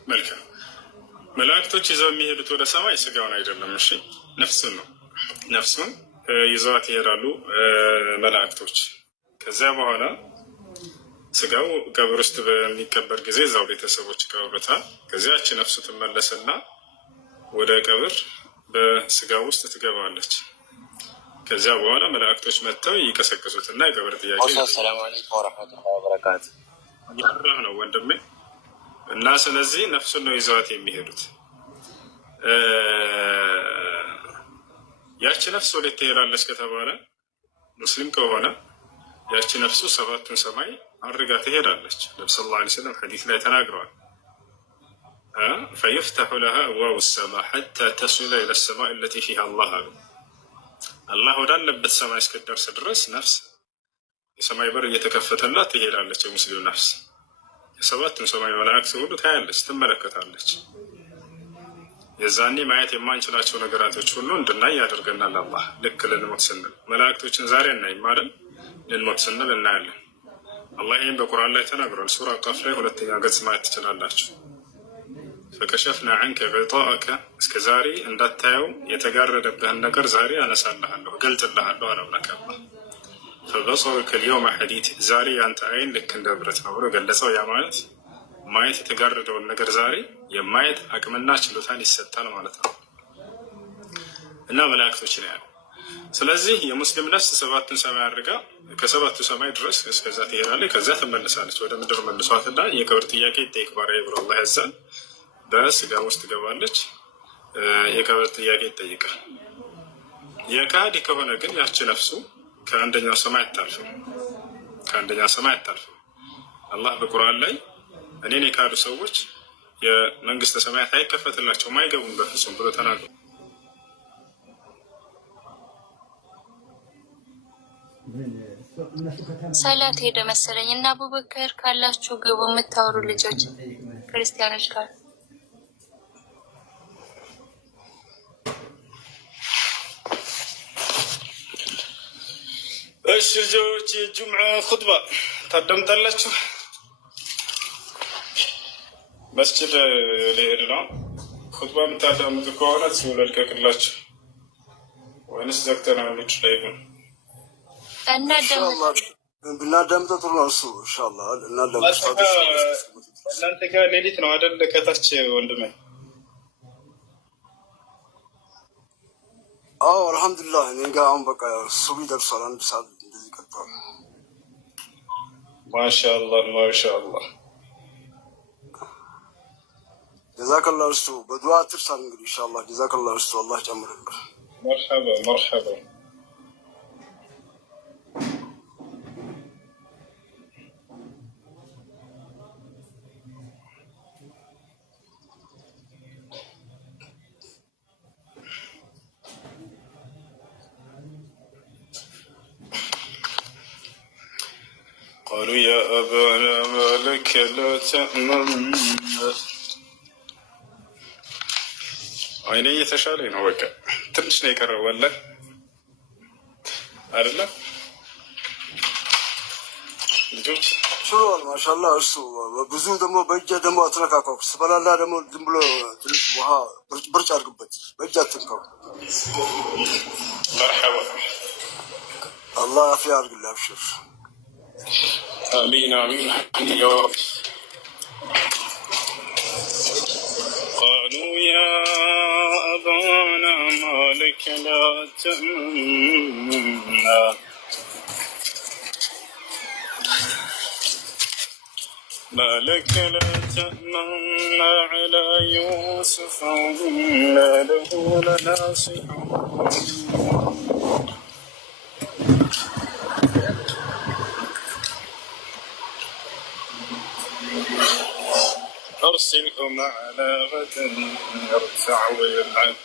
መልካም። መላእክቶች ይዘው የሚሄዱት ወደ ሰማይ ስጋውን አይደለም፣ እሺ፣ ነፍሱን ነው። ነፍሱን ይዘዋት ይሄዳሉ መላእክቶች። ከዚያ በኋላ ስጋው ቀብር ውስጥ በሚቀበር ጊዜ እዛው ቤተሰቦች ይቀብሩታል። ከዚያች ነፍሱ ትመለስና ወደ ቀብር በስጋ ውስጥ ትገባለች። ከዚያ በኋላ መላእክቶች መጥተው ይቀሰቅሱትና የቀብር ጥያቄ ሰላም አለይኩም ወራህመቱላሂ ወበረካቱ ያራህ ነው ወንድሜ። እና ስለዚህ ነፍሱን ነው ይዘዋት የሚሄዱት። ያቺ ነፍስ ወዴት ትሄዳለች ከተባለ ሙስሊም ከሆነ ያቺ ነፍሱ ሰባቱን ሰማይ አድርጋ ትሄዳለች። ነብዩ ሰለላሁ ዐለይሂ ወሰለም ሐዲስ ላይ ተናግረዋል። ፈየፍተሑ ለሃ አብዋቡ ሰማ ሐታ ተሲለ ኢለ ሰማኢ አለቲ ፊሃ አላህ አሉ። አላህ ወዳለበት ሰማይ እስክትደርስ ድረስ ነፍስ የሰማይ በር እየተከፈተላት ትሄዳለች። የሙስሊም ነፍስ የሰባቱን ሰማይ መላእክት ሁሉ ታያለች፣ ትመለከታለች። የዛኔ ማየት የማንችላቸው ነገራቶች ሁሉ እንድናይ ያደርገናል አላህ። ልክ ልንሞት ስንል መላእክቶችን ዛሬ እናይም አይደል? ልንሞት ስንል እናያለን። አላህ ይህም በቁርአን ላይ ተናግሯል። ሱራ ቃፍ ላይ 2ኛ ገጽ ማየት ትችላላችሁ። ፈከሸፍና ዐንከ ጊጣአከ፣ እስከ ዛሬ እንዳታየው የተጋረደብህን ነገር ዛሬ አነሳልሃለሁ፣ እገልጥልሃለሁ አለ አምላክ አላህ። ፈበሰሩከ ልየውመ ሐዲድ፣ ዛሬ ያንተ አይን ልክ እንደ ብረት ነው ብሎ ገለጸው። ያ ማለት ማየት የተጋረደውን ነገር ዛሬ የማየት አቅምና ችሎታን ይሰጣል ማለት ነው። እና መላእክቶች ነው ያለው። ስለዚህ የሙስሊም ነፍስ ሰባቱን ሰማይ አድርጋ ከሰባቱ ሰማይ ድረስ እስከዛ ትሄዳለች። ከዚያ ትመለሳለች። ወደ ምድር መልሷትና የቀብር ጥያቄ ይጠይቅ ባሪያዬ ብሎ አላህ ያዛል። በስጋ ውስጥ ትገባለች። የቀብር ጥያቄ ይጠይቃል። የካዲ ከሆነ ግን ያቺ ነፍሱ ከአንደኛው ሰማይ አታልፍም። ከአንደኛው ሰማይ አታልፍም። አላህ በቁርአን ላይ እኔን የካዱ ሰዎች የመንግስተ ሰማያት አይከፈትላቸውም፣ አይገቡም በፍጹም ብሎ ተናግሯል። ሰላት ሄደ መሰለኝ እና አቡበከር ካላችሁ ግቡ፣ የምታወሩ ልጆች ክርስቲያኖች ጋር እሺ ልጆች የጁምዓ ኹጥባ ታዳምጣላችሁ? መስጂድ ሊሄድ ነው። ኹጥባ የምታዳምጡ ከሆነ ልልቀቅላችሁ ወይንስ ዘግተና ልጅ ላይ ነው? ብናዳምጠው ጥሩ ነው። እሱ ኢንሻአላህ እናዳምጠው። እናንተ ጋር ሌሊት ነው አይደል? ከታች ወንድሜ። አዎ አልሐምዱሊላህ። እኔ ጋር አሁን በቃ ሱቢ ደርሷል። 1 ሰዓት እንደዚህ ቀጥቷል። ማሻአላህ ማሻአላህ። ጀዛከላሁ እሱ በዱዓ አትርሳን እንግዲህ ኢንሻአላህ። ጀዛከላሁ እሱ አላህ ጨምርልህ። መርሐባ መርሐባ። قالوا يا أبانا ما لك لا تأمنا አይኔ እየተሻለኝ ነው። በቃ ትንሽ ነው የቀረው ወላሂ አይደለም ልጆች ችሏል። ማሻአላህ እሱ ብዙ ደግሞ በእጅ ደግሞ አትነካካው። ስበላላ ደግሞ ዝም ብሎ ትንሽ ውሃ ብርጭ አድርግበት። በእጅ አትንካው። መርሐባ አላህ አፊያ አድርግልህ። አብሽር። آمين آمين يا رب. قالوا يا أبانا ما لك لا تأمنا ما لك لا تأمنا على يوسف وإنا له لناصحون أرسله معنا غدا يرتع ويلعب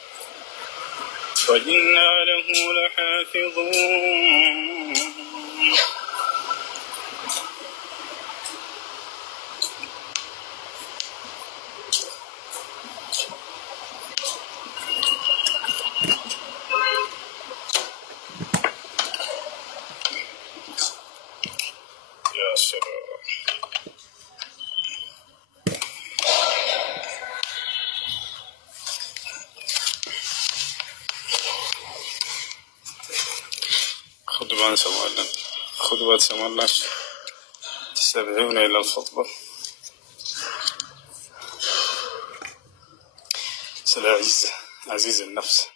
وإنا له لحافظون يا سلام. خطبة نسمعنا خطبة تسمعنا تستمعون إلى الخطبة سلا عزيز النفس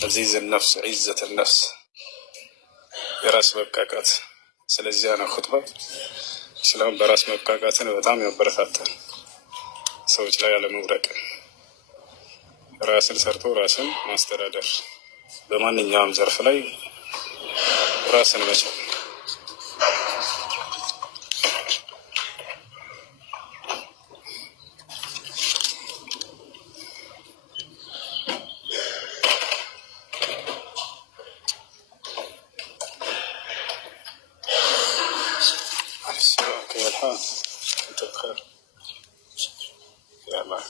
عزيز النفس عزة النفس የራስ መብቃቃት። ስለዚህ ያነ خطبة እስላም በራስ መብቃቃትን በጣም ያበረታታል። ሰዎች ላይ ያለ መውደቅ፣ ራስን ሰርቶ ራስን ማስተዳደር፣ በማንኛውም ዘርፍ ላይ ራስን መቻል። كيف الحال؟ أنت بخير؟ يا معك.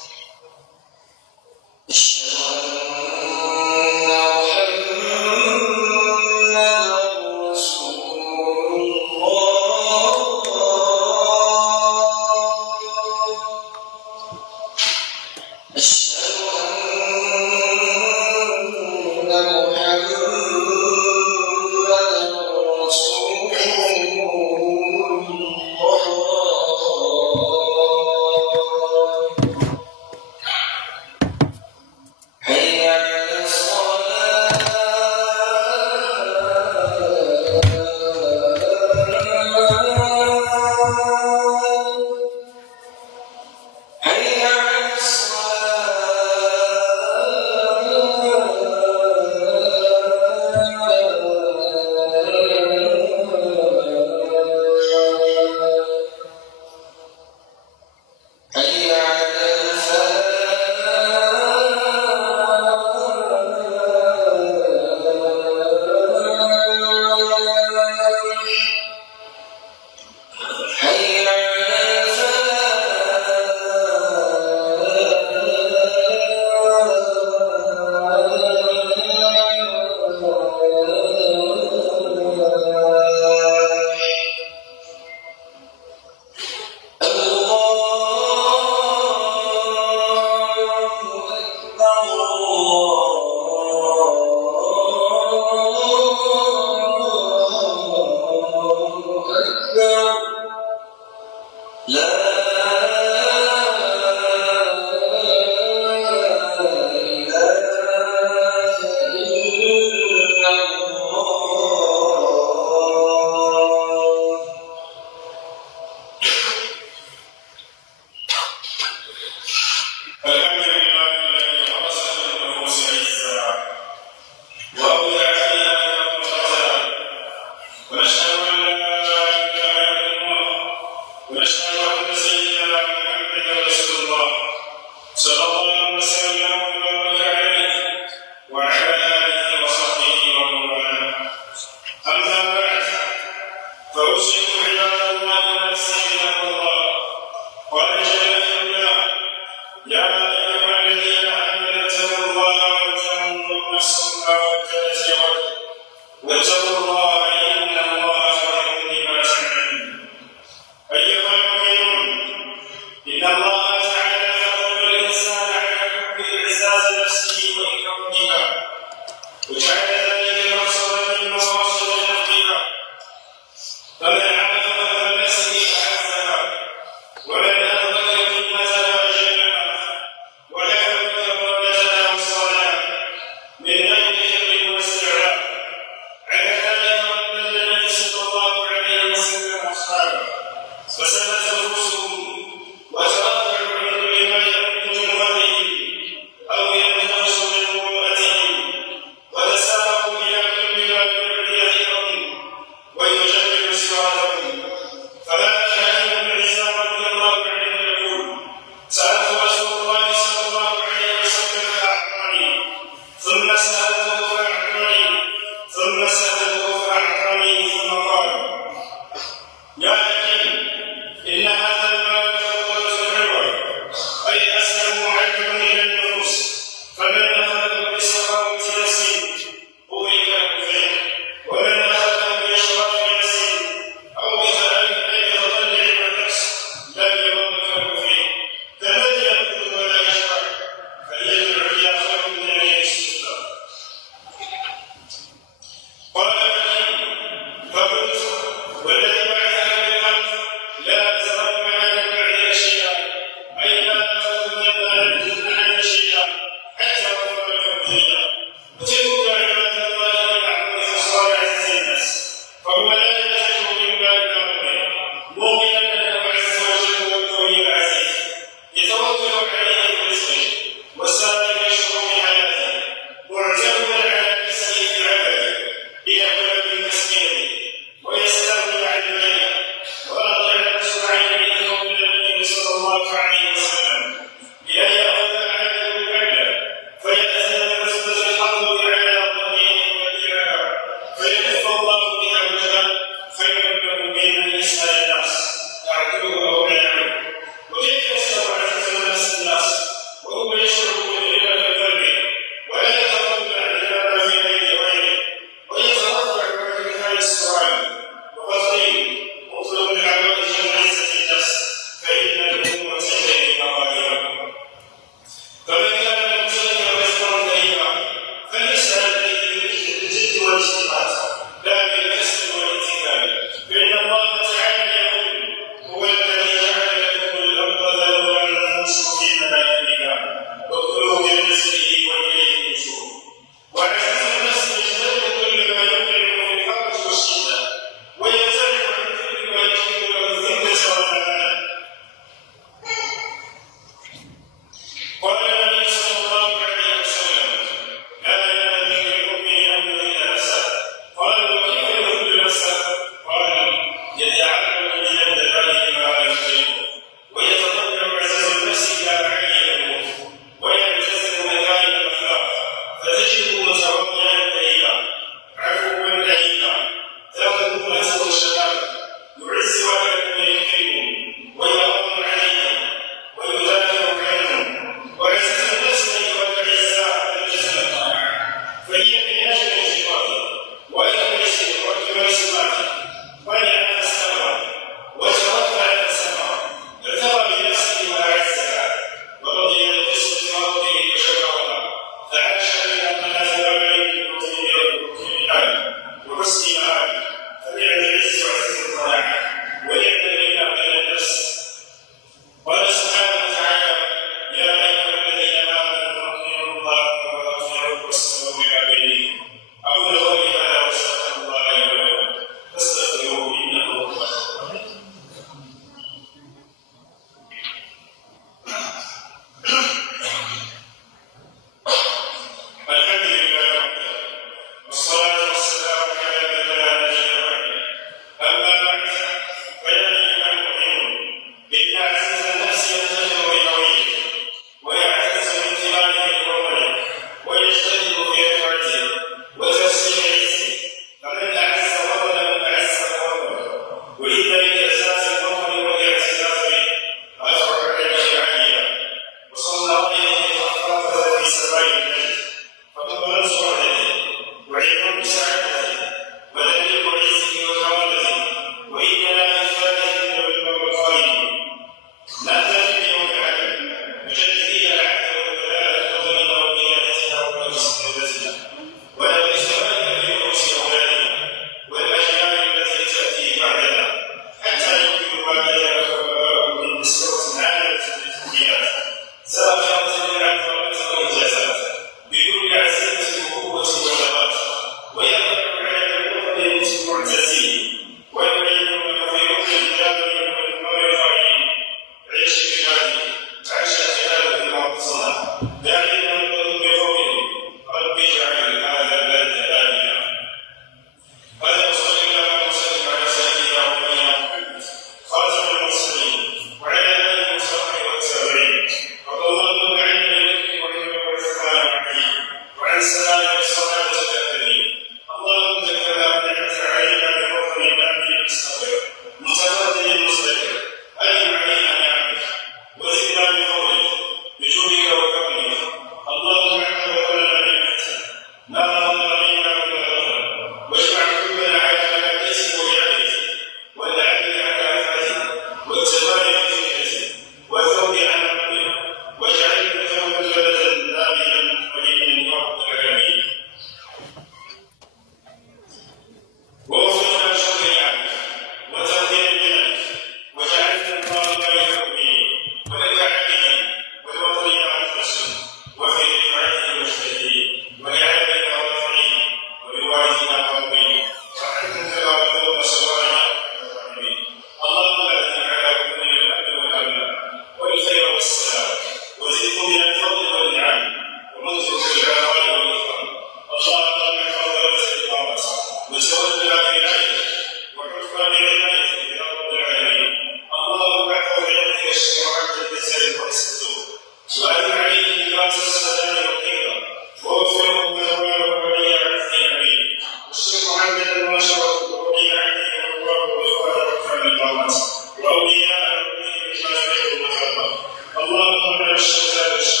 اللهم لا شرك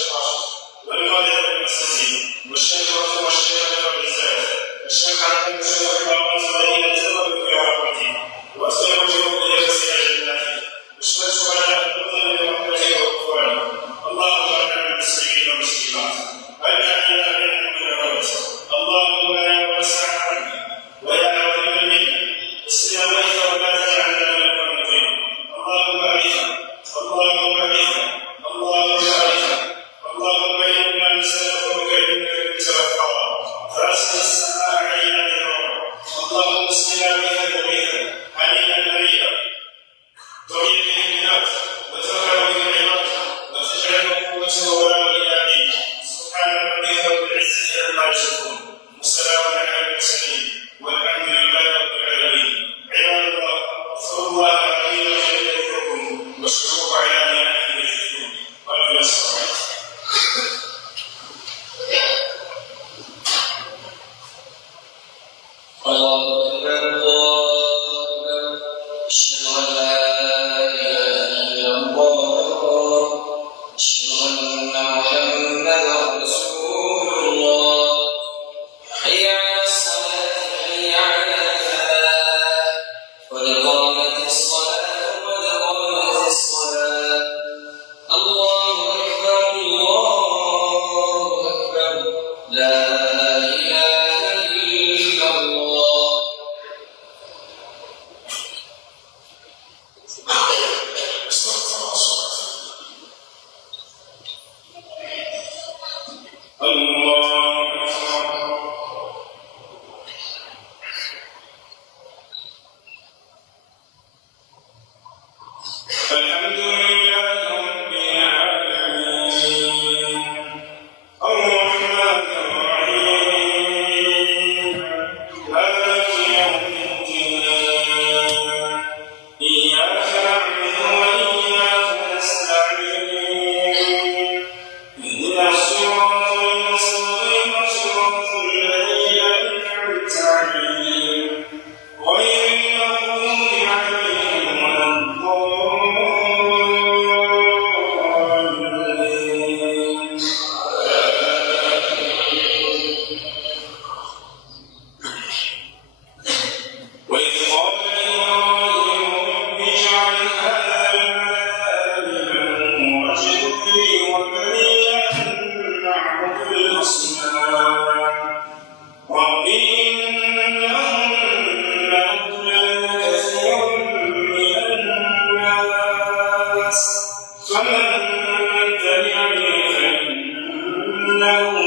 فمن تبعني فإنه